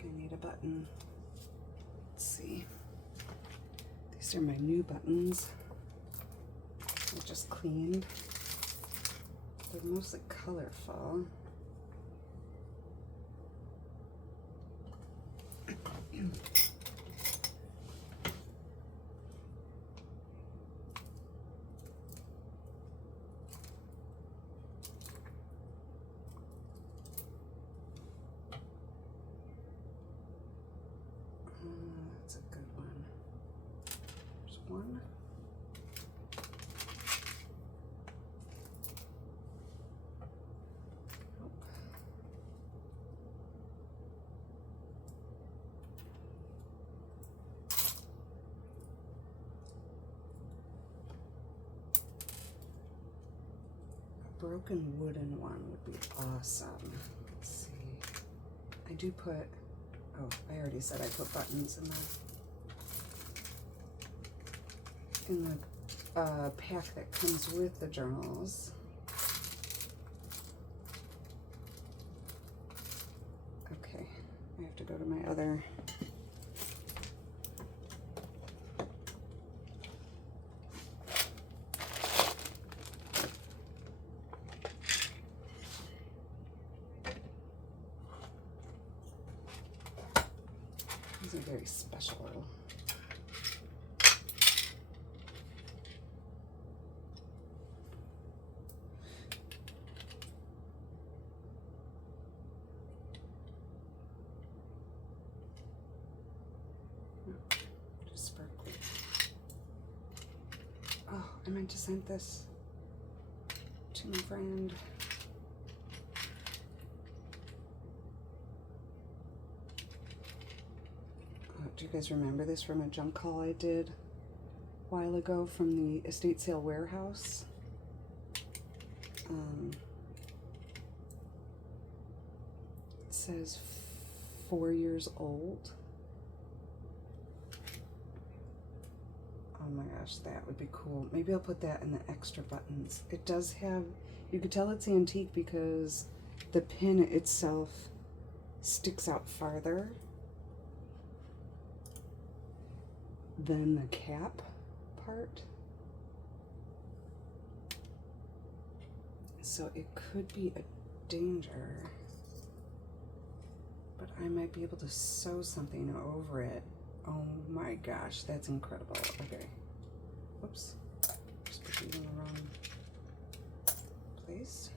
I need a button. Let's see. These are my new buttons. I just cleaned. They're mostly colorful. That's a good one. There's one. Oh, broken wooden one would be awesome. Let's see. I do put, oh, I already said I put buttons in the pack that comes with the journals. Okay, I have to go to my other. These are very special. Just sparkly. Oh, I meant to send this to my friend. Do you guys remember this from a junk haul I did a while ago from the estate sale warehouse? It says 4 years old. Oh my gosh, that would be cool. Maybe I'll put that in the extra buttons. It does have, you could tell it's antique because the pin itself sticks out farther than the cap part. So it could be a danger, but I might be able to sew something over it. Oh my gosh, that's incredible. Okay. Whoops. Just put these in the wrong place.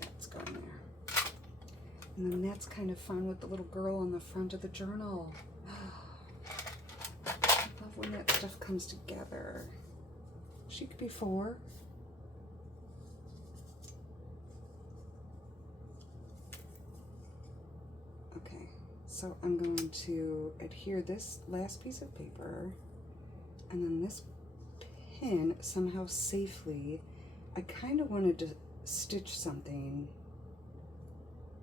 That's going there. And then that's kind of fun with the little girl on the front of the journal. I love when that stuff comes together. She could be 4. Okay, so I'm going to adhere this last piece of paper, and then this pin somehow safely. I kind of wanted to stitch something,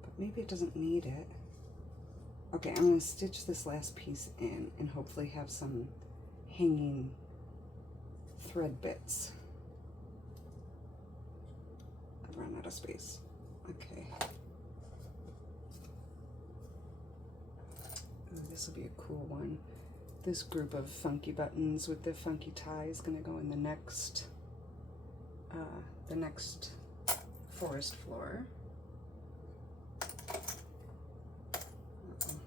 but maybe it doesn't need it. Okay, I'm going to stitch this last piece in and hopefully have some hanging thread bits. I've run out of space. Okay. Ooh, this will be a cool one. This group of funky buttons with the funky tie is going to go in the next forest floor.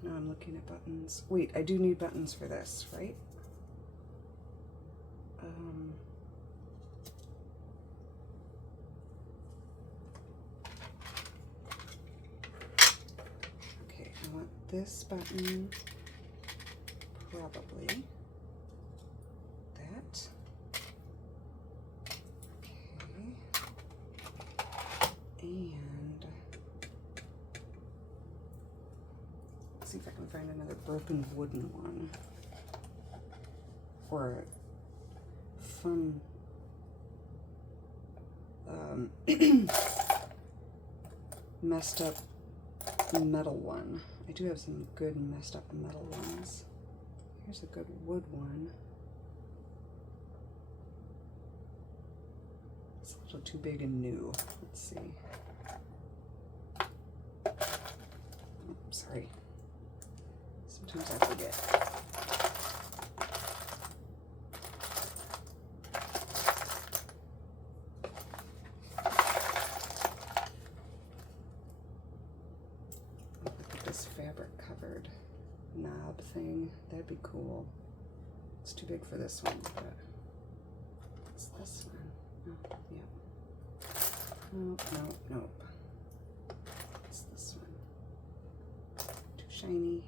Now I'm looking at buttons. Wait, I do need buttons for this, right? Okay, I want this button, probably that. Okay, and see if I can find another broken wooden one, or a fun messed up metal one. I do have some good messed up metal ones. Here's a good wood one. It's a little too big and new. Let's see. Oh, sorry. Sometimes I forget. Look at this fabric covered knob thing. That'd be cool. It's too big for this one, but what's this one? Oh, yeah. Nope, nope, nope. What's this one? Too shiny.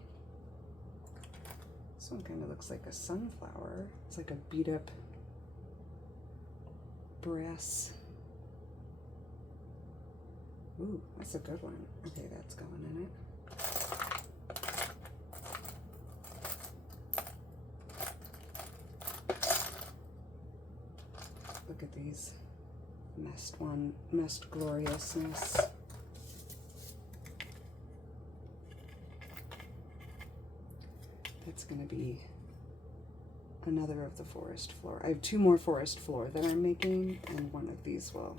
This one kind of looks like a sunflower. It's like a beat up brass. Ooh, that's a good one. Okay, that's going in it. Look at these. Messed Gloriousness. That's going to be another of the forest floor. I have 2 more forest floor that I'm making, and one of these will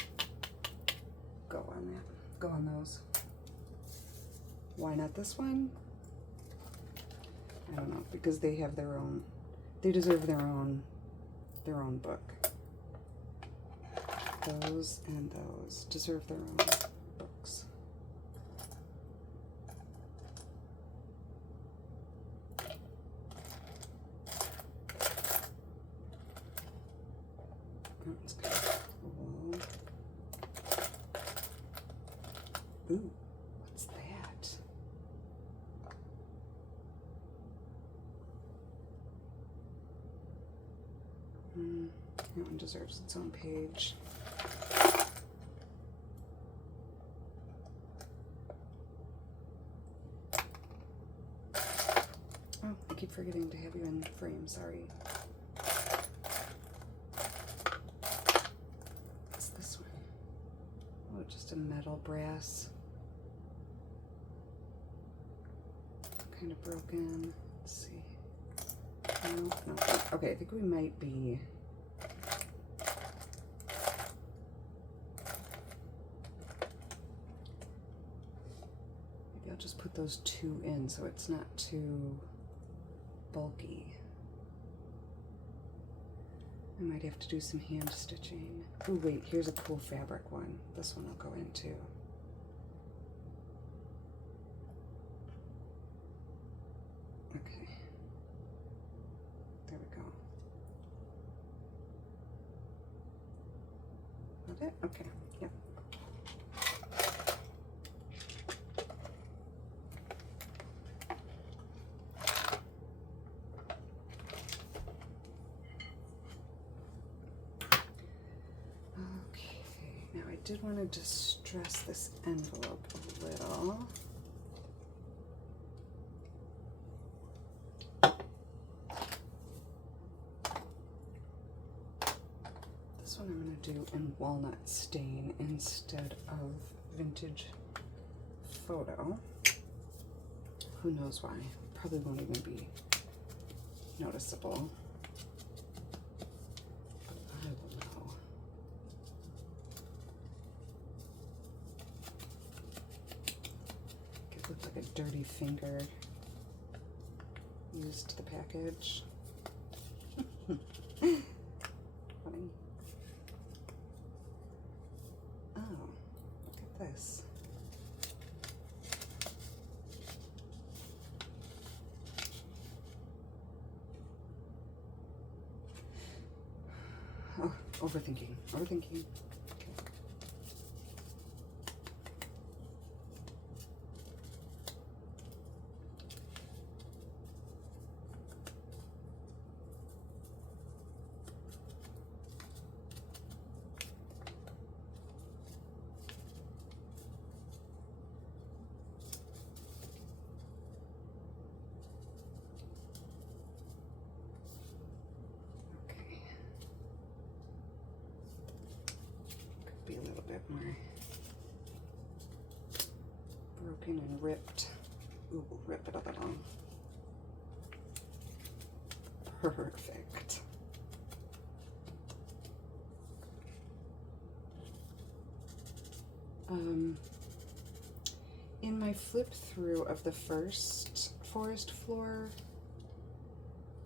go on those. Why not this one? I don't know, because they have their own, they deserve their own book. Those and those deserve their own books. That's kind of cool. Ooh, what's that? That one deserves its own page. Oh, I keep forgetting to have you in frame, sorry. What's this one? Oh, just a metal brass. Kind of broken. Let's see. No. Okay, I think we might be. Maybe I'll just put those 2 in so it's not too bulky. I might have to do some hand stitching. Oh wait, here's a cool fabric one. This one will go in too. Okay. There we go. That it? Okay. Yep. I did want to distress this envelope a little. This one I'm going to do in walnut stain instead of vintage photo. Who knows why? Probably won't even be noticeable. Like a dirty finger used the package. Funny. Oh, look at this. Oh, overthinking. Be a little bit more broken and ripped. Ooh, rip it a little. Perfect. In my flip through of the first forest floor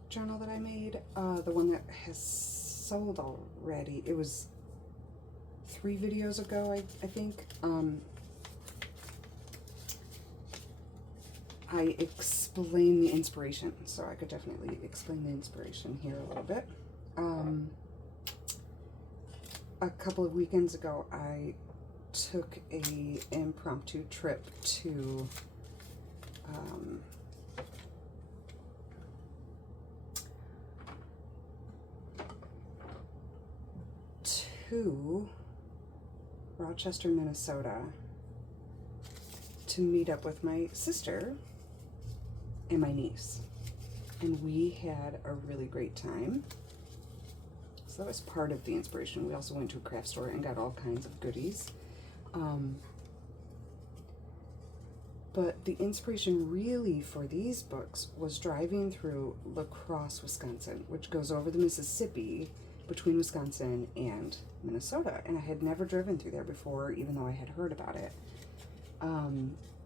journal that I made, the one that has sold already, it was 3 videos ago, I think. I explain the inspiration, so I could definitely explain the inspiration here a little bit. A couple of weekends ago, I took a impromptu trip to Rochester, Minnesota, to meet up with my sister and my niece. And we had a really great time. It's So that was part of the inspiration. We also went to a craft store and got all kinds of goodies. But the inspiration really for these books was driving through La Crosse, Wisconsin, which goes over the Mississippi between Wisconsin and Minnesota. And I had never driven through there before, even though I had heard about it.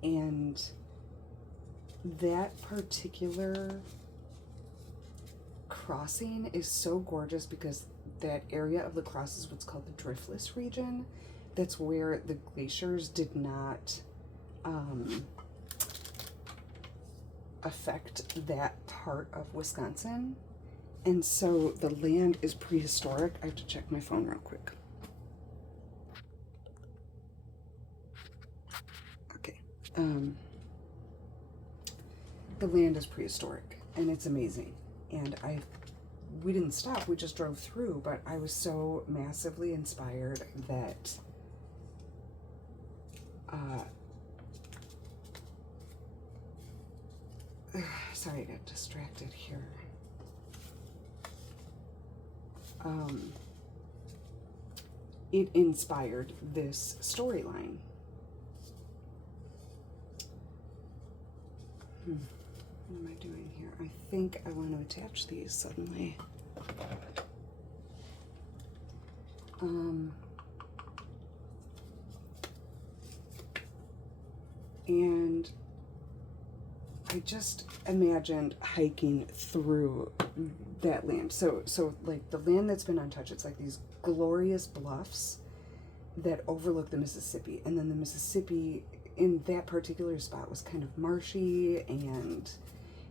And that particular crossing is so gorgeous because that area of La Crosse is what's called the driftless region. That's where the glaciers did not affect that part of Wisconsin. And so the land is prehistoric. I have to check my phone real quick. Okay. The land is prehistoric and it's amazing. And we didn't stop, we just drove through, but I was so massively inspired that sorry, I got distracted here. It inspired this storyline. What am I doing here? I think I want to attach these suddenly. And I just imagined hiking through that land. So like the land that's been untouched, it's like these glorious bluffs that overlook the Mississippi. And then the Mississippi in that particular spot was kind of marshy and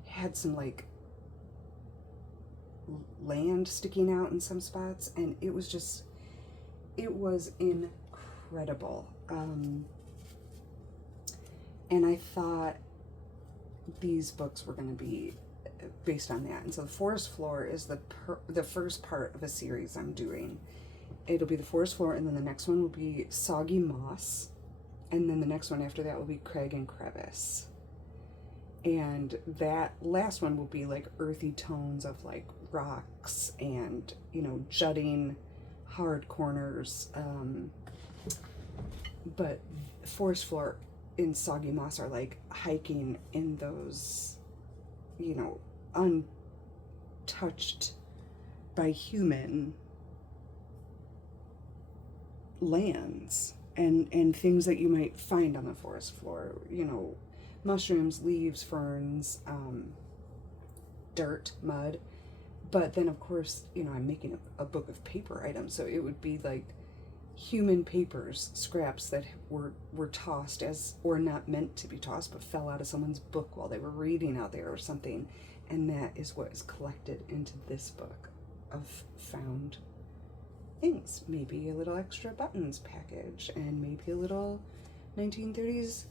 had some like land sticking out in some spots. And it was incredible. And I thought these books were going to be based on that. And so the forest floor is the first part of a series I'm doing. It'll be the forest floor, and then the next one will be soggy moss, and then the next one after that will be crag and crevice. And that last one will be like earthy tones of like rocks and, you know, jutting hard corners. But forest floor in soggy moss are like hiking in those, you know, untouched by human lands and things that you might find on the forest floor, you know, mushrooms, leaves, ferns, dirt, mud. But then of course, you know, I'm making a book of paper items, so it would be like human papers, scraps that were tossed as, or not meant to be tossed, but fell out of someone's book while they were reading out there or something. And that is what is collected into this book of found things. Maybe a little extra buttons package, and maybe a little 1930s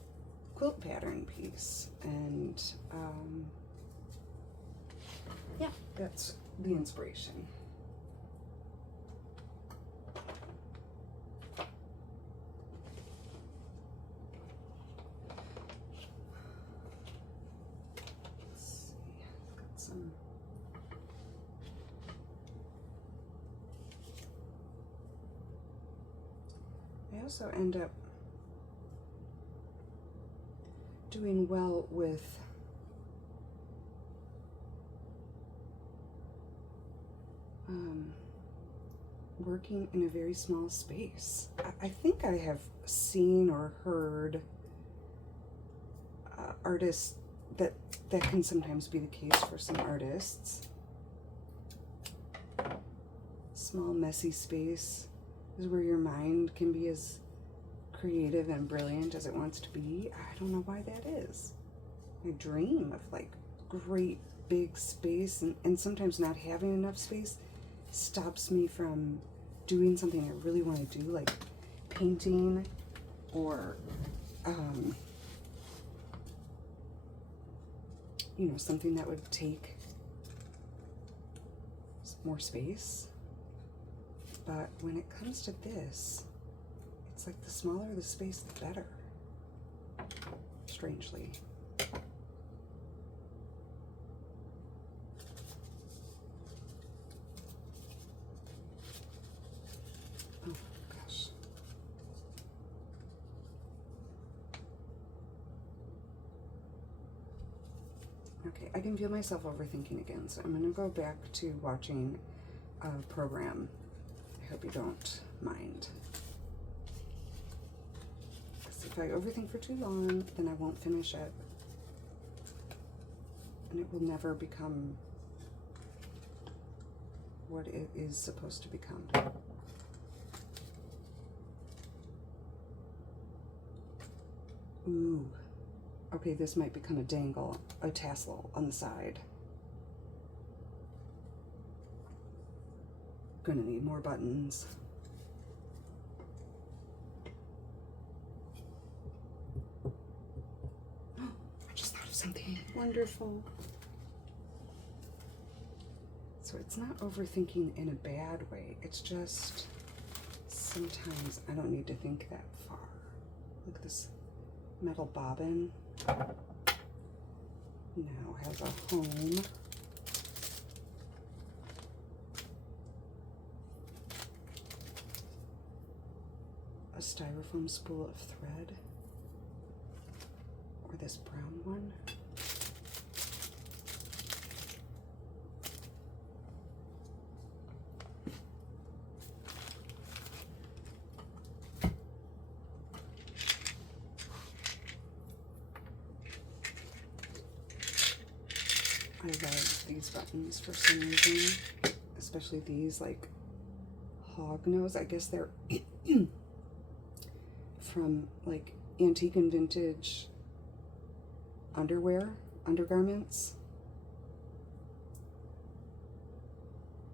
quilt pattern piece. And yeah, that's the inspiration. I also end up doing well with working in a very small space. I think I have seen or heard artists that can sometimes be the case for some artists. Small, messy space is where your mind can be as creative and brilliant as it wants to be. I don't know why that is. I dream of like great big space, and sometimes not having enough space stops me from doing something I really want to do, like painting or you know, something that would take more space. But when it comes to this, it's like the smaller the space, the better, strangely. Okay, I can feel myself overthinking again, so I'm going to go back to watching a program. I hope you don't mind. Because if I overthink for too long, then I won't finish it. And it will never become what it is supposed to become. Ooh. Okay, this might become a dangle, a tassel on the side. Gonna need more buttons. I just thought of something wonderful. So it's not overthinking in a bad way. It's just sometimes I don't need to think that far. Look at this metal bobbin. Now has a home. A styrofoam spool of thread. Or this brown one. I love these buttons for some reason, especially these like hog nose. I guess they're from like antique and vintage undergarments.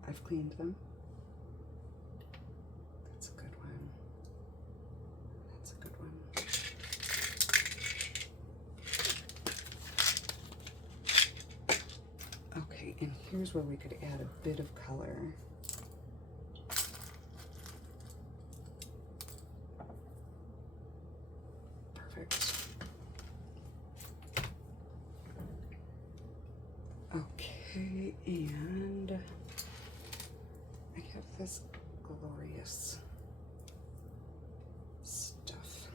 I've cleaned them. That's a good one. That's a good one. Okay, and here's where we could add a bit of color. Perfect. Okay, and I have this glorious stuff.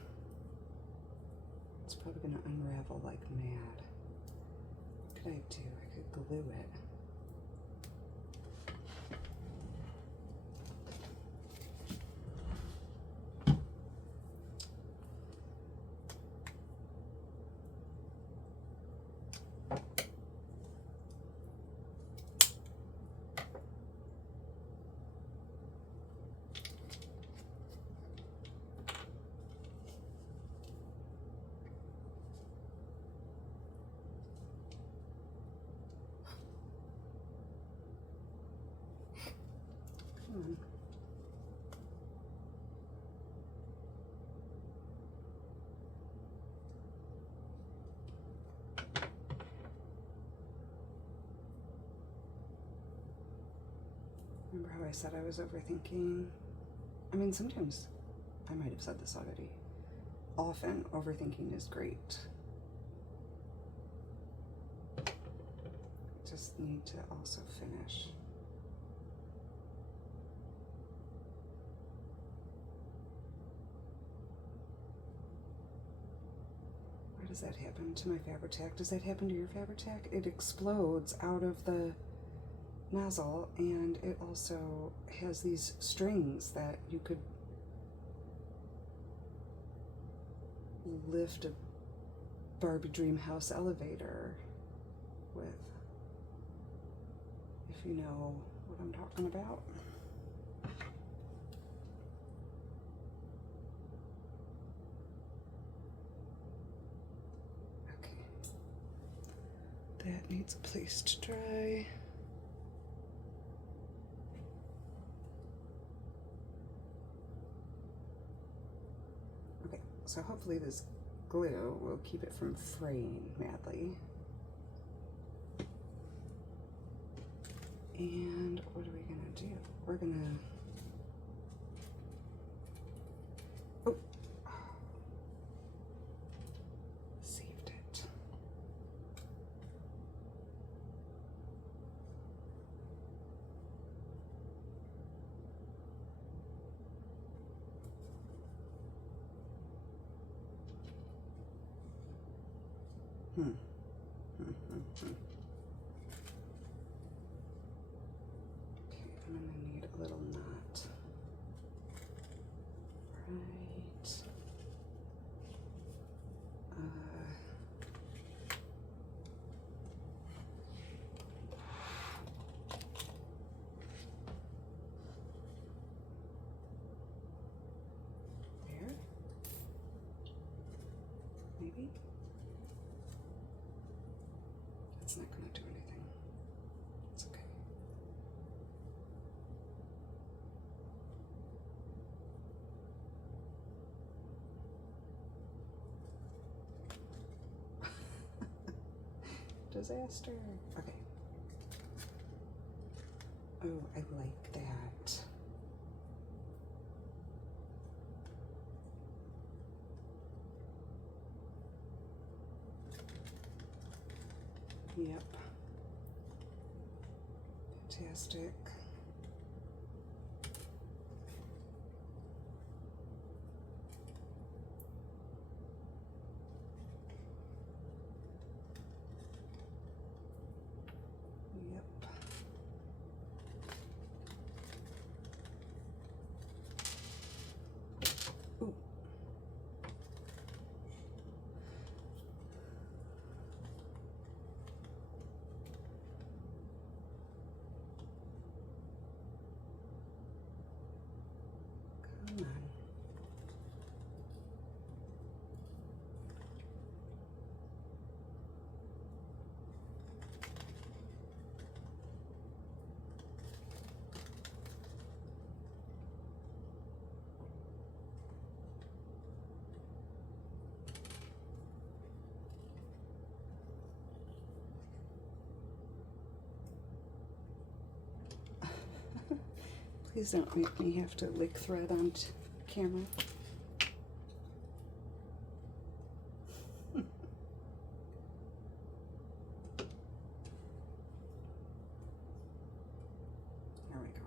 It's probably going to unravel like mad. What could I do? I could glue it. Remember how I said I was overthinking? I mean, sometimes, I might have said this already. Often, overthinking is great. Just need to also finish. Why does that happen to my Fabri-Tac? Does that happen to your Fabri-Tac? It explodes out of the nozzle, and it also has these strings that you could lift a Barbie dream house elevator with, if you know what I'm talking about. Okay, that needs a place to dry. So hopefully this glue will keep it from fraying madly. And what are we gonna do? We're gonna, oh, saved it. disaster. Okay. Oh, I like that. Yep. Fantastic. Yep. Ooh. Come on. Please don't make me have to lick thread on camera. There we go.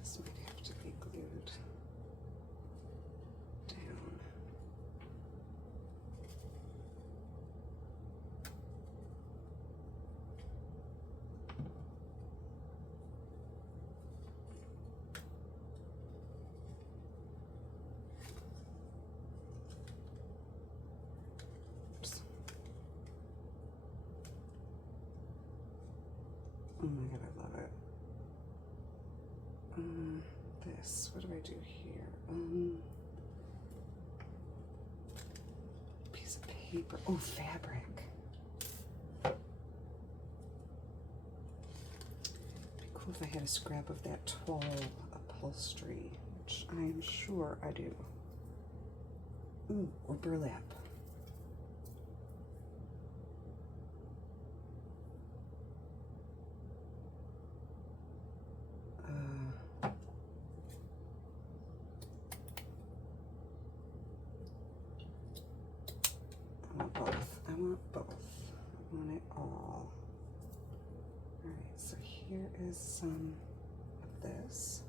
This might have to be glued down. Oops. Oh my god, I love it. This, what do I do here? Piece of paper. Oh, fabric. It'd be cool if I had a scrap of that tall upholstery, which I am sure I do. Ooh, or burlap. I want both. I want it all. Alright, so here is some of this.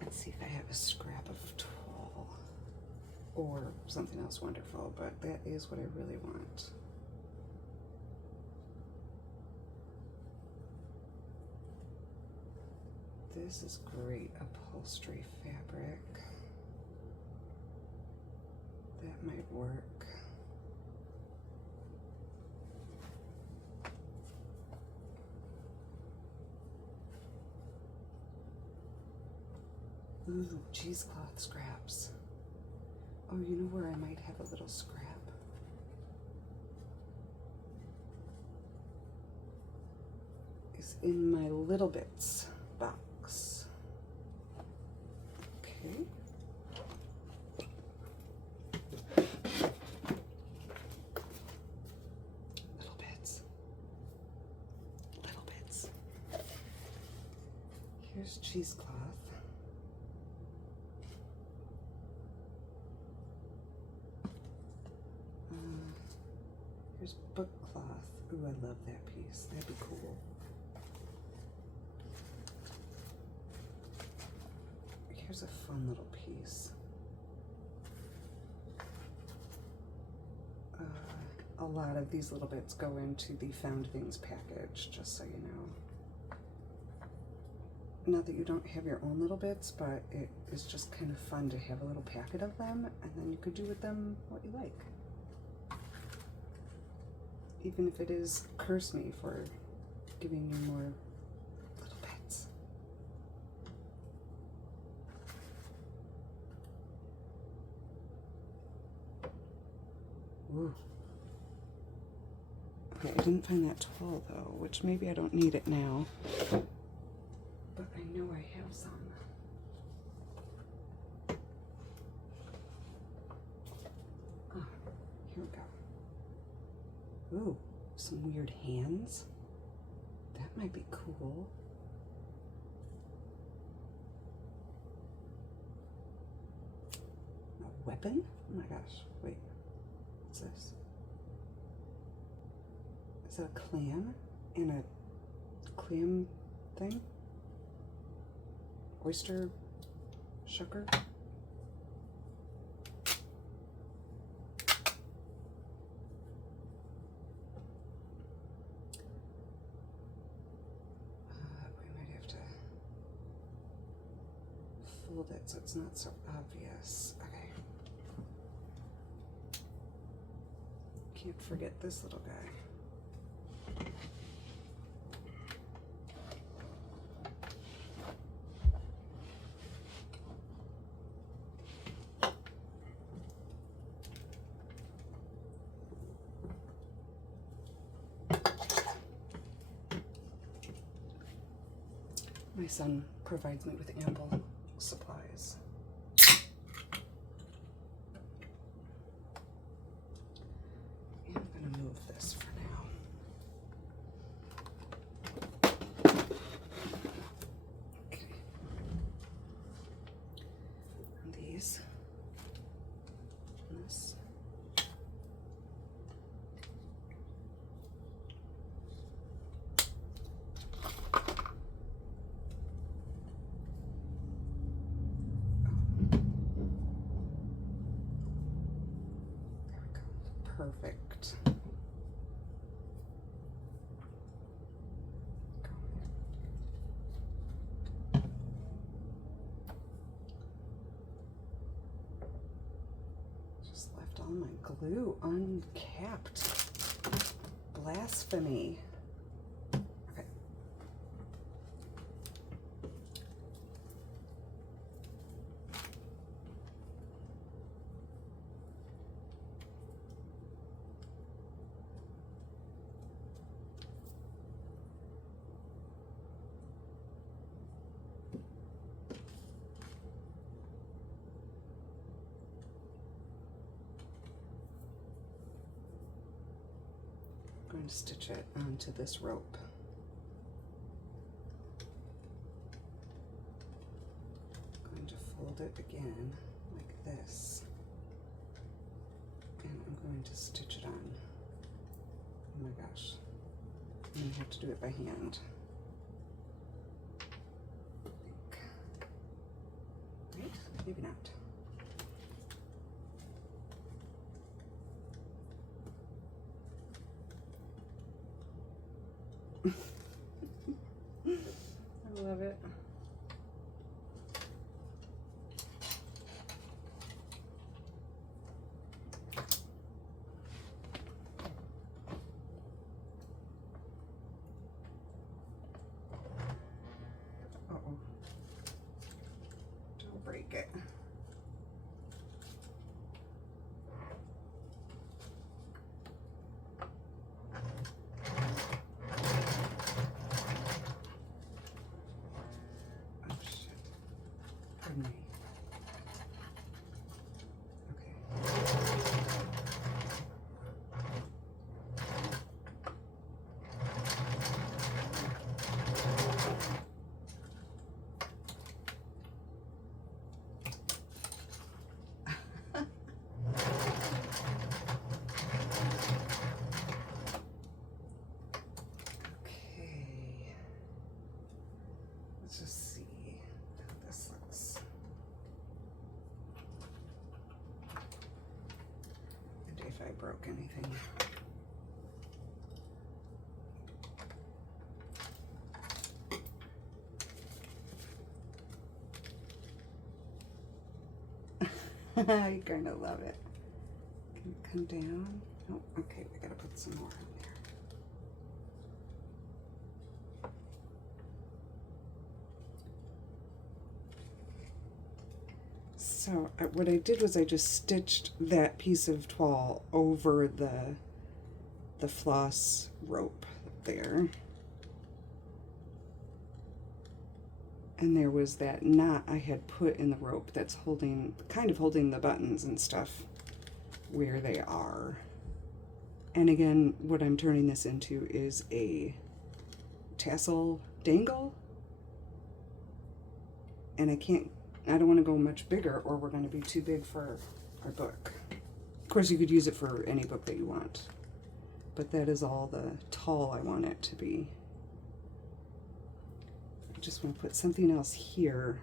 Let's see if I have a scrap of tall or something else wonderful, but that is what I really want. This is great upholstery fabric. That might work. Ooh, cheesecloth scraps. Oh, you know where I might have a little scrap? Is in my Little Bits box. Okay. Little Bits. Little Bits. Here's cheesecloth. Here's book cloth. Ooh, I love that piece. That'd be cool. Here's a fun little piece. A lot of these little bits go into the Found Things package, just so you know. Not that you don't have your own little bits, but it is just kind of fun to have a little packet of them, and then you could do with them what you like. Even if it is curse me for giving you more little bits. Ooh. Okay, I didn't find that tool though, which maybe I don't need it now. But I know I have some. Oh, here we go. Ooh, some weird hands. That might be cool. A weapon? Oh my gosh, wait. What's this? Is that a clam? And a clam thing? Oyster shucker? We might have to fold it so it's not so obvious. Okay. Can't forget this little guy. My son provides me with ample supplies. I'm going to move this for now. Okay. And these. And this. Perfect. Just left all my glue uncapped. Blasphemy. Okay. I'm going to stitch it onto this rope. I'm going to fold it again like this, and I'm going to stitch it on. Oh my gosh, I'm going to have to do it by hand. I think. Right? Maybe not. I love it. Uh-oh. Don't break it. Me. Okay. Let's just see how this looks. And if I broke anything. I kind of love it. Can it come down? Oh, okay, we gotta put some more on there. So what I did was I just stitched that piece of toile over the floss rope there. And there was that knot I had put in the rope that's kind of holding the buttons and stuff where they are. And again, what I'm turning this into is a tassel dangle. And I don't want to go much bigger or we're going to be too big for our book. Of course, you could use it for any book that you want, but that is all the tall I want it to be. I just want to put something else here.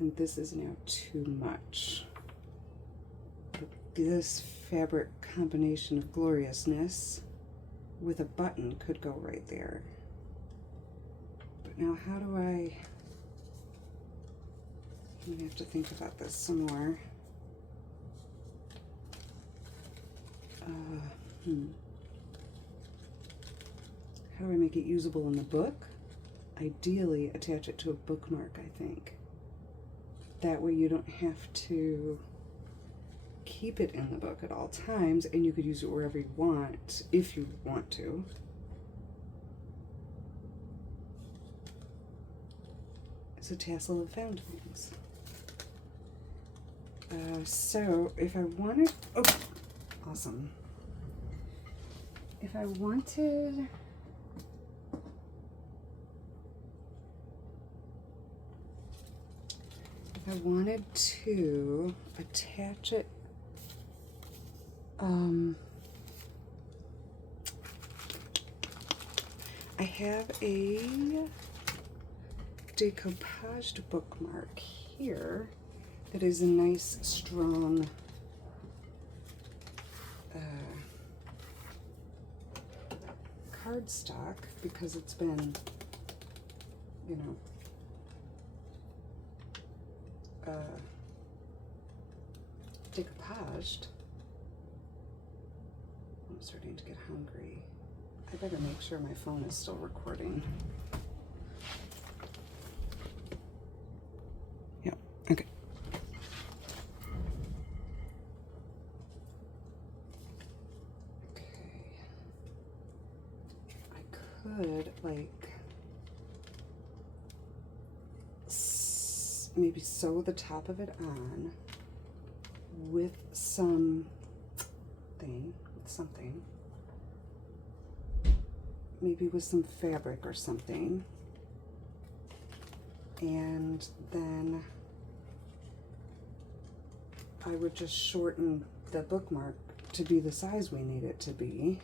And this is now too much. But this fabric combination of gloriousness with a button could go right there. But now how do I'm gonna have to think about this some more. How do I make it usable in the book? Ideally, attach it to a bookmark, I think. That way you don't have to keep it in the book at all times, and you could use it wherever you want, if you want to. It's a tassel of found things. So if I wanted, oh, awesome. If I wanted, to attach it, I have a decoupaged bookmark here that is a nice strong cardstock because it's been, you know, decoupaged. I'm starting to get hungry. I better make sure my phone is still recording. Yeah, okay. Could like maybe sew the top of it on with something, maybe with some fabric or something, and then I would just shorten the bookmark to be the size we need it to be.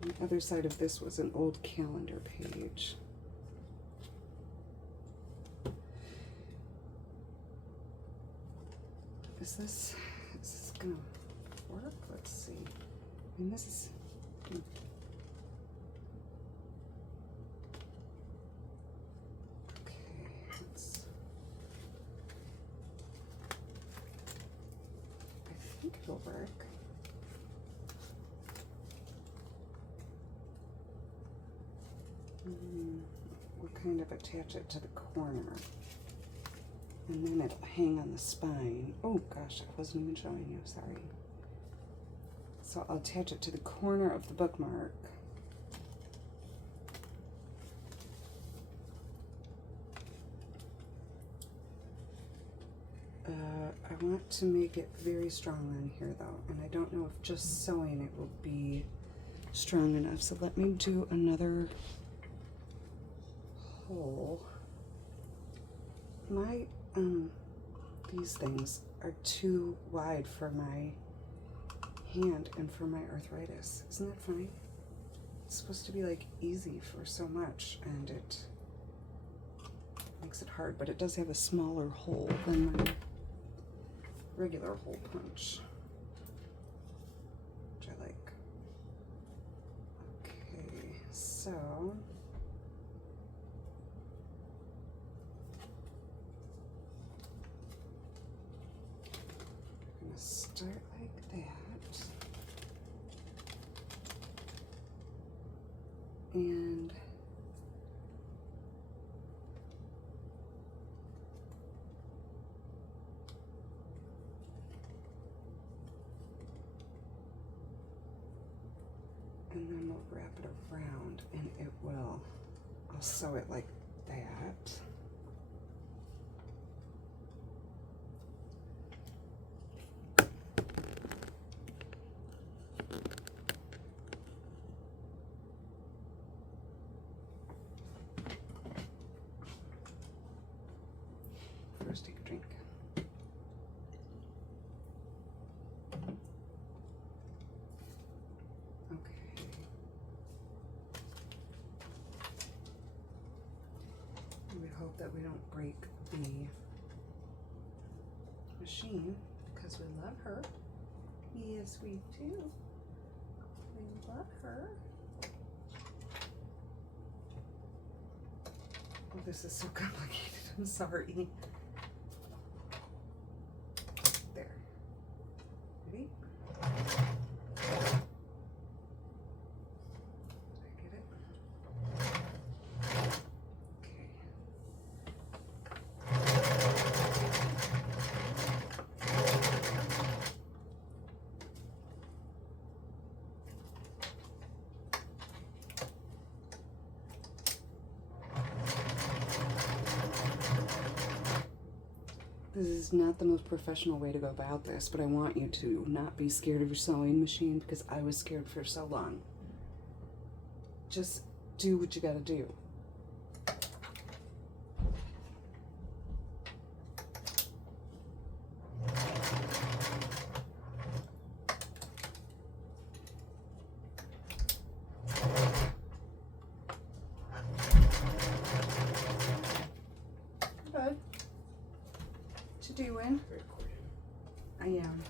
The other side of this was an old calendar page. Is this gonna work? Let's see. I mean, this is, okay, I think it'll work. We'll kind of attach it to the corner, and then it'll hang on the spine. Oh gosh, I wasn't even showing you, sorry. So I'll attach it to the corner of the bookmark. I want to make it very strong on here though, and I don't know if just sewing it will be strong enough. So let me do another hole. My these things are too wide for my hand and for my arthritis. Isn't that funny? It's supposed to be like easy for so much, and it makes it hard, but it does have a smaller hole than my regular hole punch, which I like. Okay, so I'm gonna start like that, and and then we'll wrap it around, and it will, I'll sew it like that. First, take a drink. Okay. We hope that we don't break the machine because we love her. Yes, we do. We love her. Oh, this is so complicated. I'm sorry. There. Ready? Did I get it? Okay. This is not the most professional way to go about this, but I want you to not be scared of your sewing machine because I was scared for so long. Just do what you gotta do. Good. What you doing? Recording. I am.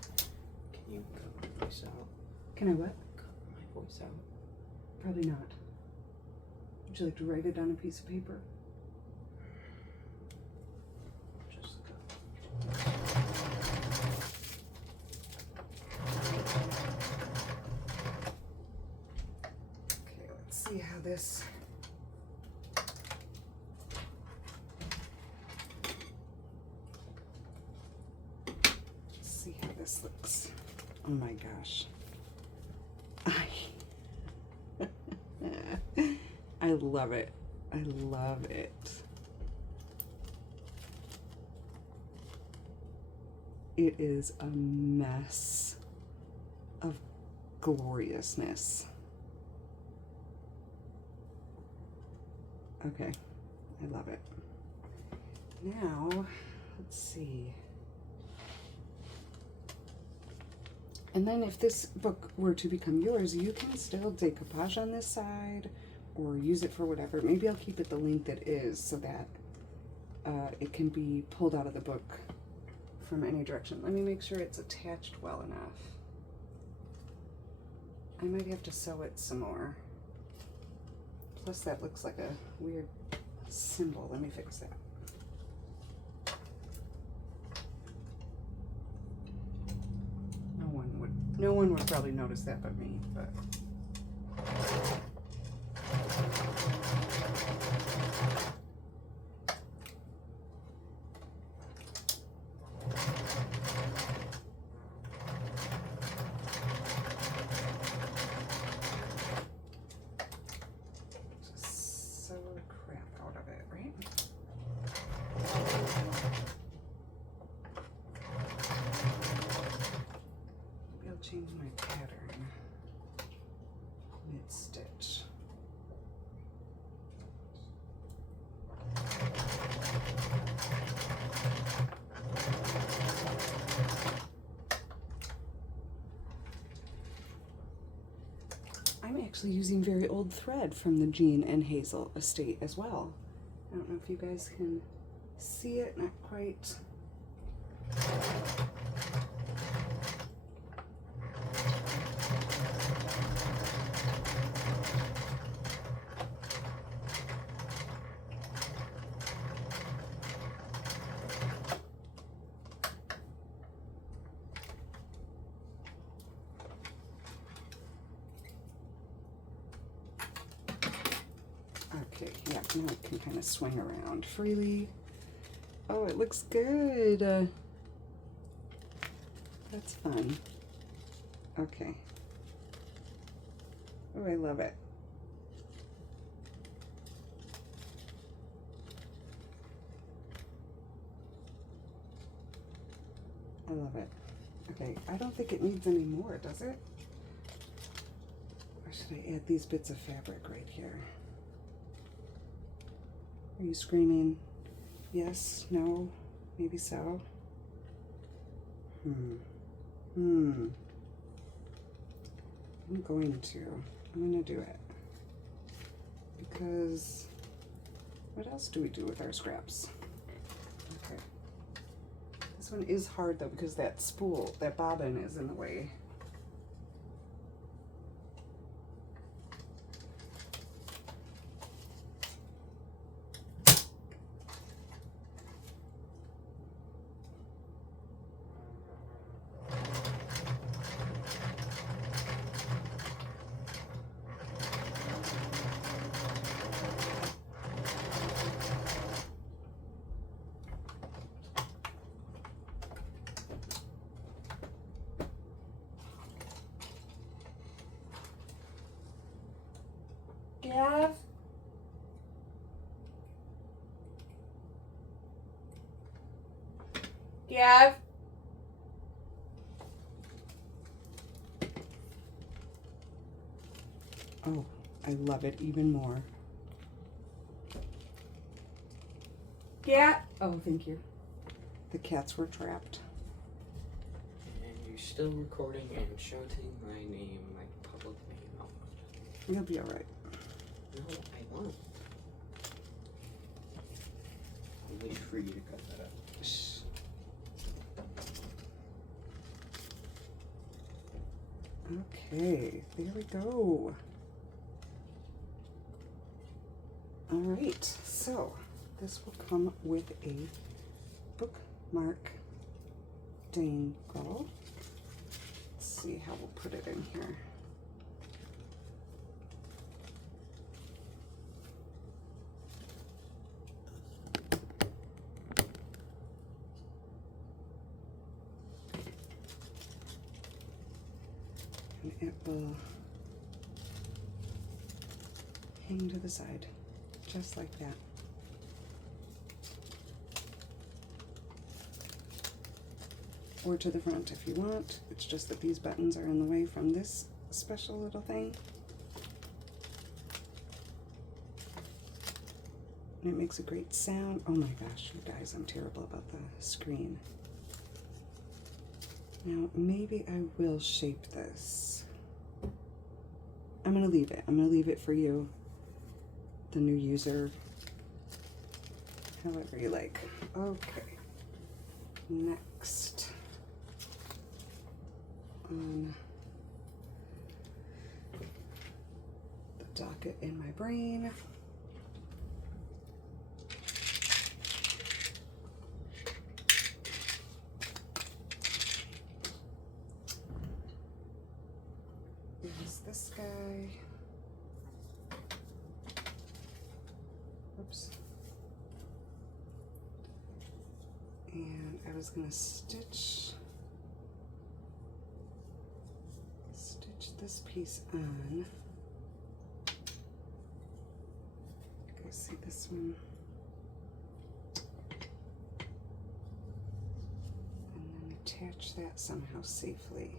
Can you cut my voice out? Can I what? Cut my voice out. Probably not. Would you like to write it on a piece of paper? Just Okay, let's see how this. Let's see how this looks. Oh my gosh. I love it. I love it. It is a mess of gloriousness. Okay, I love it. Now, let's see. And then if this book were to become yours, you can still decoupage on this side or use it for whatever. Maybe I'll keep it the length it is so that it can be pulled out of the book from any direction. Let me make sure it's attached well enough. I might have to sew it some more. Plus that looks like a weird symbol. Let me fix that. No one would probably notice that but me, but. Just sew the crap out of it, right? Maybe I'll change my pattern mid-stitch. I'm actually using very old thread from the Jean and Hazel estate as well. I don't know if you guys can see it, not quite. Okay, yeah, now it can kind of swing around freely. Oh, it looks good. That's fun. Okay. Oh, I love it. I love it. Okay, I don't think it needs any more, does it? Or should I add these bits of fabric right here? Are you screaming? Yes? No? Maybe so? I'm going to do it. Because what else do we do with our scraps? Okay. This one is hard though because that spool, that bobbin is in the way. Gav? Gav? Oh, I love it even more. Cat? Oh, thank you. The cats were trapped. And you're still recording and shouting my name, my public name out. You'll be alright. No, I won't. I'll wait for you to cut that up. Shh. Okay, there we go. Alright, so this will come with a bookmark dangle. Let's see how we'll put it in here. And it will hang to the side, just like that. Or to the front if you want. It's just that these buttons are in the way from this special little thing. And it makes a great sound. Oh my gosh, you guys, I'm terrible about the screen. Now, maybe I will shape this. I'm gonna leave it. I'm gonna leave it for you, the new user, however you like. Okay, next on the docket in my brain. Is this guy. Oops. And I was gonna stitch this piece on. You guys see this one? And then attach that somehow safely.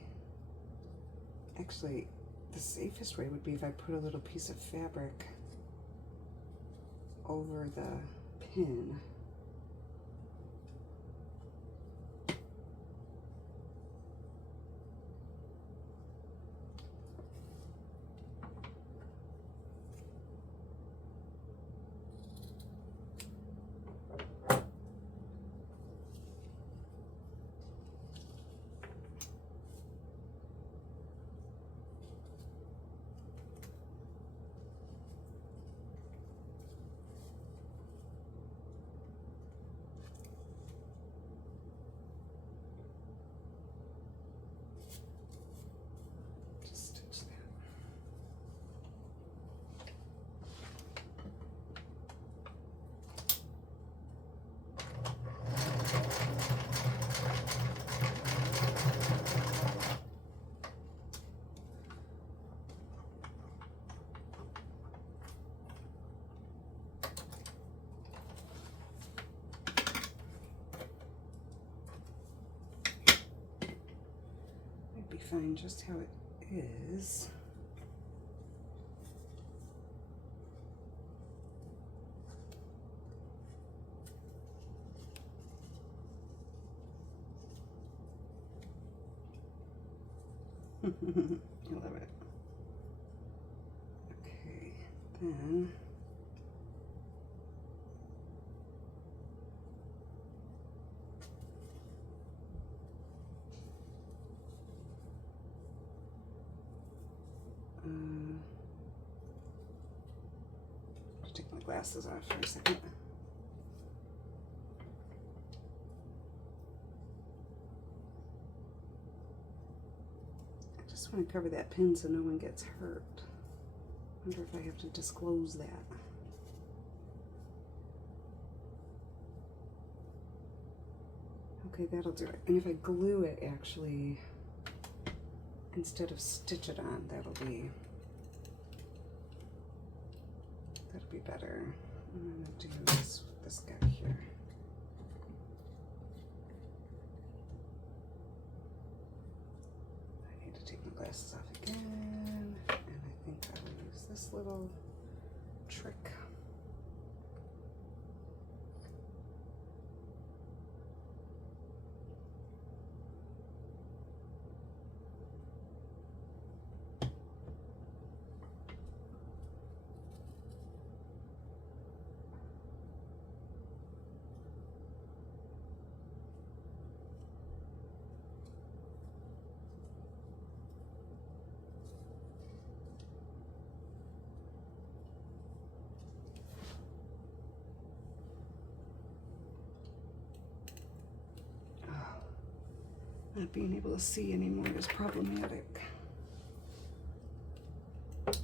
Actually, the safest way would be if I put a little piece of fabric over the pin. find just how it is. I love it. Okay, then I'll take my glasses off for a second. I just want to cover that pin so no one gets hurt. I wonder if I have to disclose that. Okay, that'll do it. And if I glue it, actually, instead of stitch it on, that'll be better. I'm gonna do this guy here. I need to take my glasses off again, and I think I will use this little trick. Not being able to see anymore is problematic. Okay.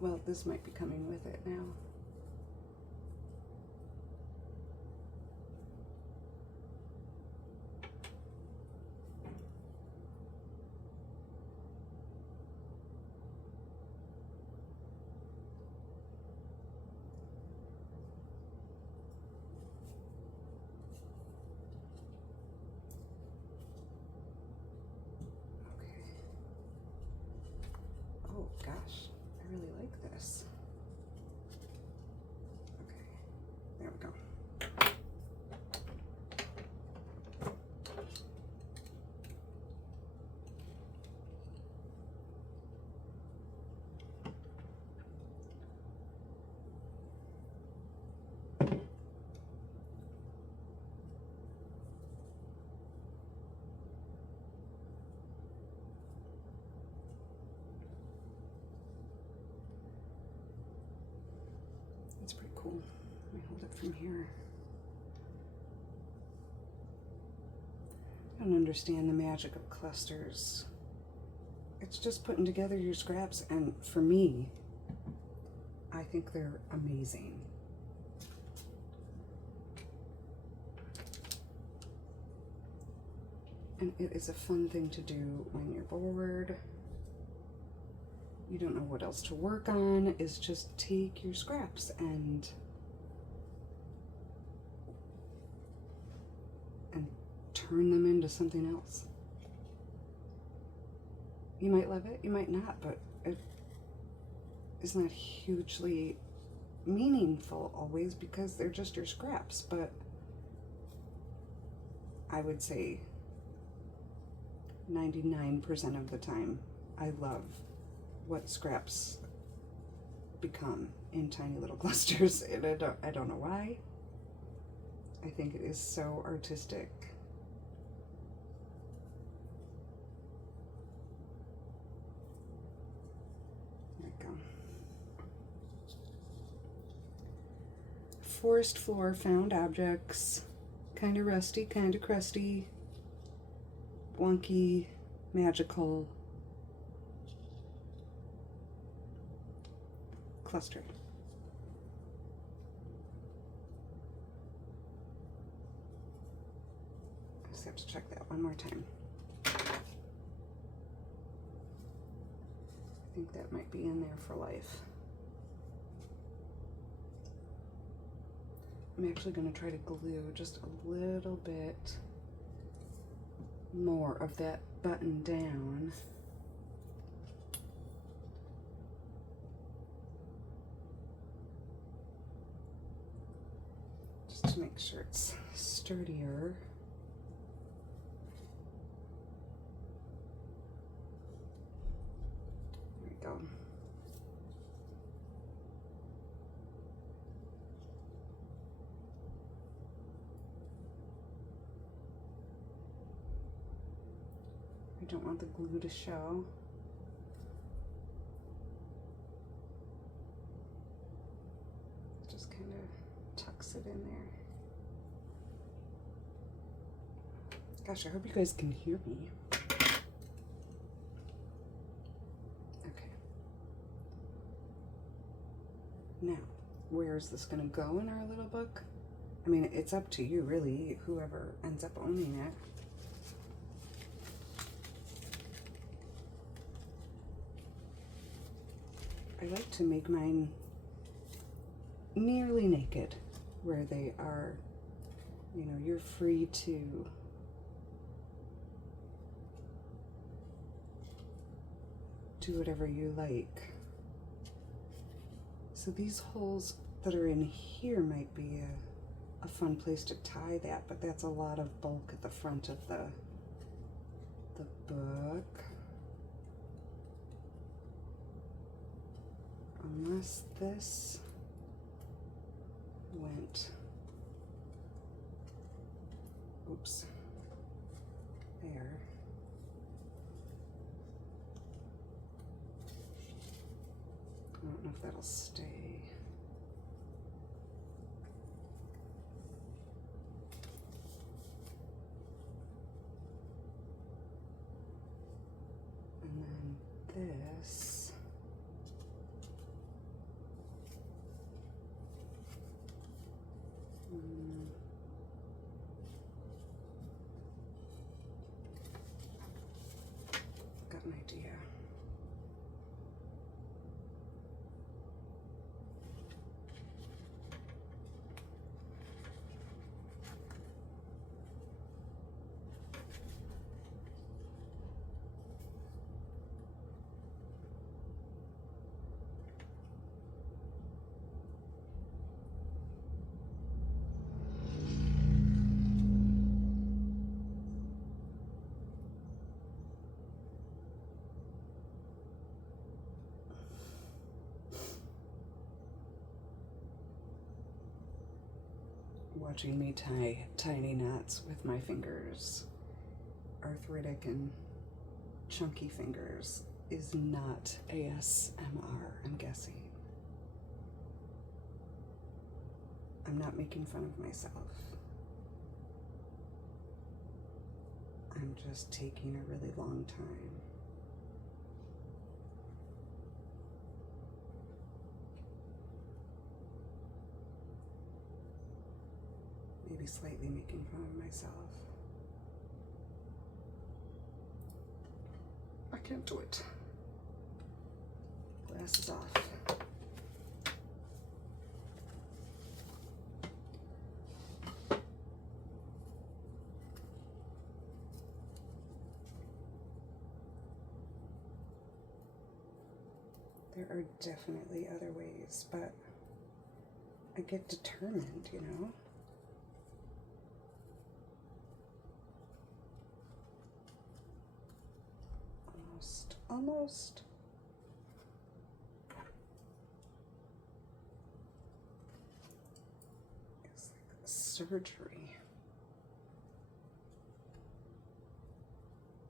Well, this might be coming with it now. Oh gosh, I really like this. Okay, there we go. That's pretty cool. Let me hold it from here. I don't understand the magic of clusters. It's just putting together your scraps, and for me, I think they're amazing. And it is a fun thing to do when you're bored. You don't know what else to work on, is just take your scraps and turn them into something else. You might love it, you might not, but it is not hugely meaningful always because they're just your scraps. But I would say 99% of the time I love what scraps become in tiny little clusters, and I don't know why. I think it is so artistic. There we go. Forest floor, found objects, kind of rusty, kind of crusty, wonky, magical. Cluster. I just have to check that one more time. I think that might be in there for life. I'm actually going to try to glue just a little bit more of that button down. Just to make sure it's sturdier. There we go. I don't want the glue to show. Just kind of tucks it in there. Gosh, I hope you guys can hear me. Okay. Now, where is this going to go in our little book? I mean, it's up to you, really, whoever ends up owning it. I like to make mine nearly naked, where they are, you know, you're free to do whatever you like. So these holes that are in here might be a fun place to tie that, but that's a lot of bulk at the front of the book. Unless this went, oops, there. I don't know if that'll stay. And then this. Got an idea. Watching me tie tiny knots with my fingers, arthritic and chunky fingers, is not ASMR, I'm guessing. I'm not making fun of myself. I'm just taking a really long time. Maybe slightly making fun of myself. I can't do it. Glasses off. There are definitely other ways, but I get determined, you know? Almost. It's like surgery.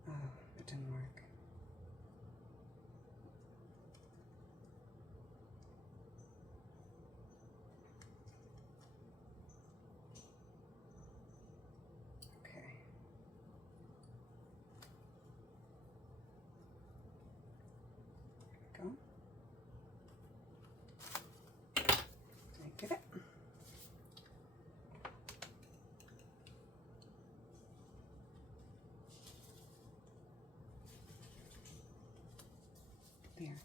Oh, it didn't work. Okay. Go. I get it. There.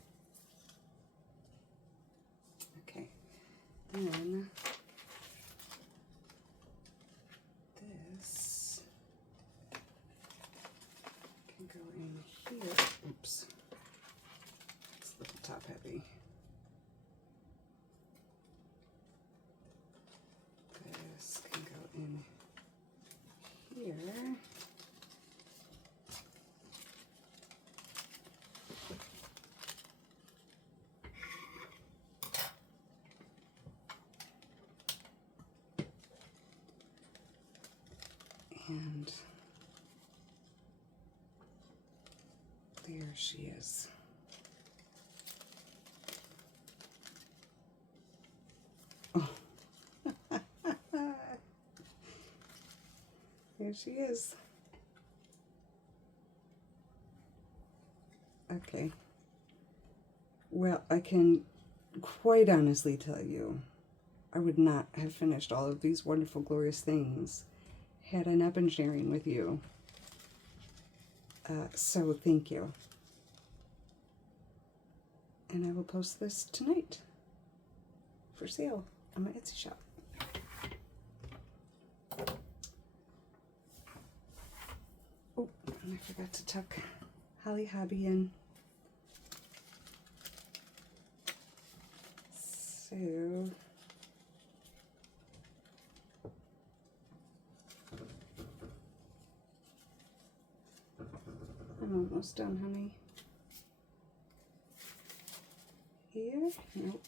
Okay. Then And there she is. Oh. There she is. Okay. Well, I can quite honestly tell you, I would not have finished all of these wonderful, glorious things had I not been sharing with you. So thank you. And I will post this tonight for sale on my Etsy shop. Oh, and I forgot to tuck Holly Hobby in. So I'm almost done, honey. Here? Nope.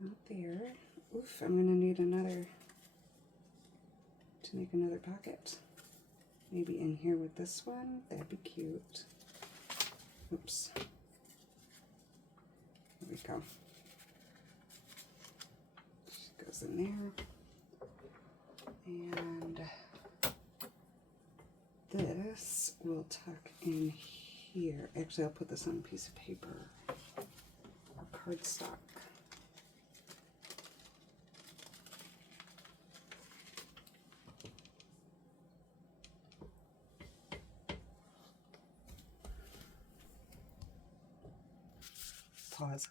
Not there. Oof, I'm gonna need another to make another pocket. Maybe in here with this one. That'd be cute. Oops. There we go. She goes in there. And this will tuck in here. Actually, I'll put this on a piece of paper or cardstock. Pause.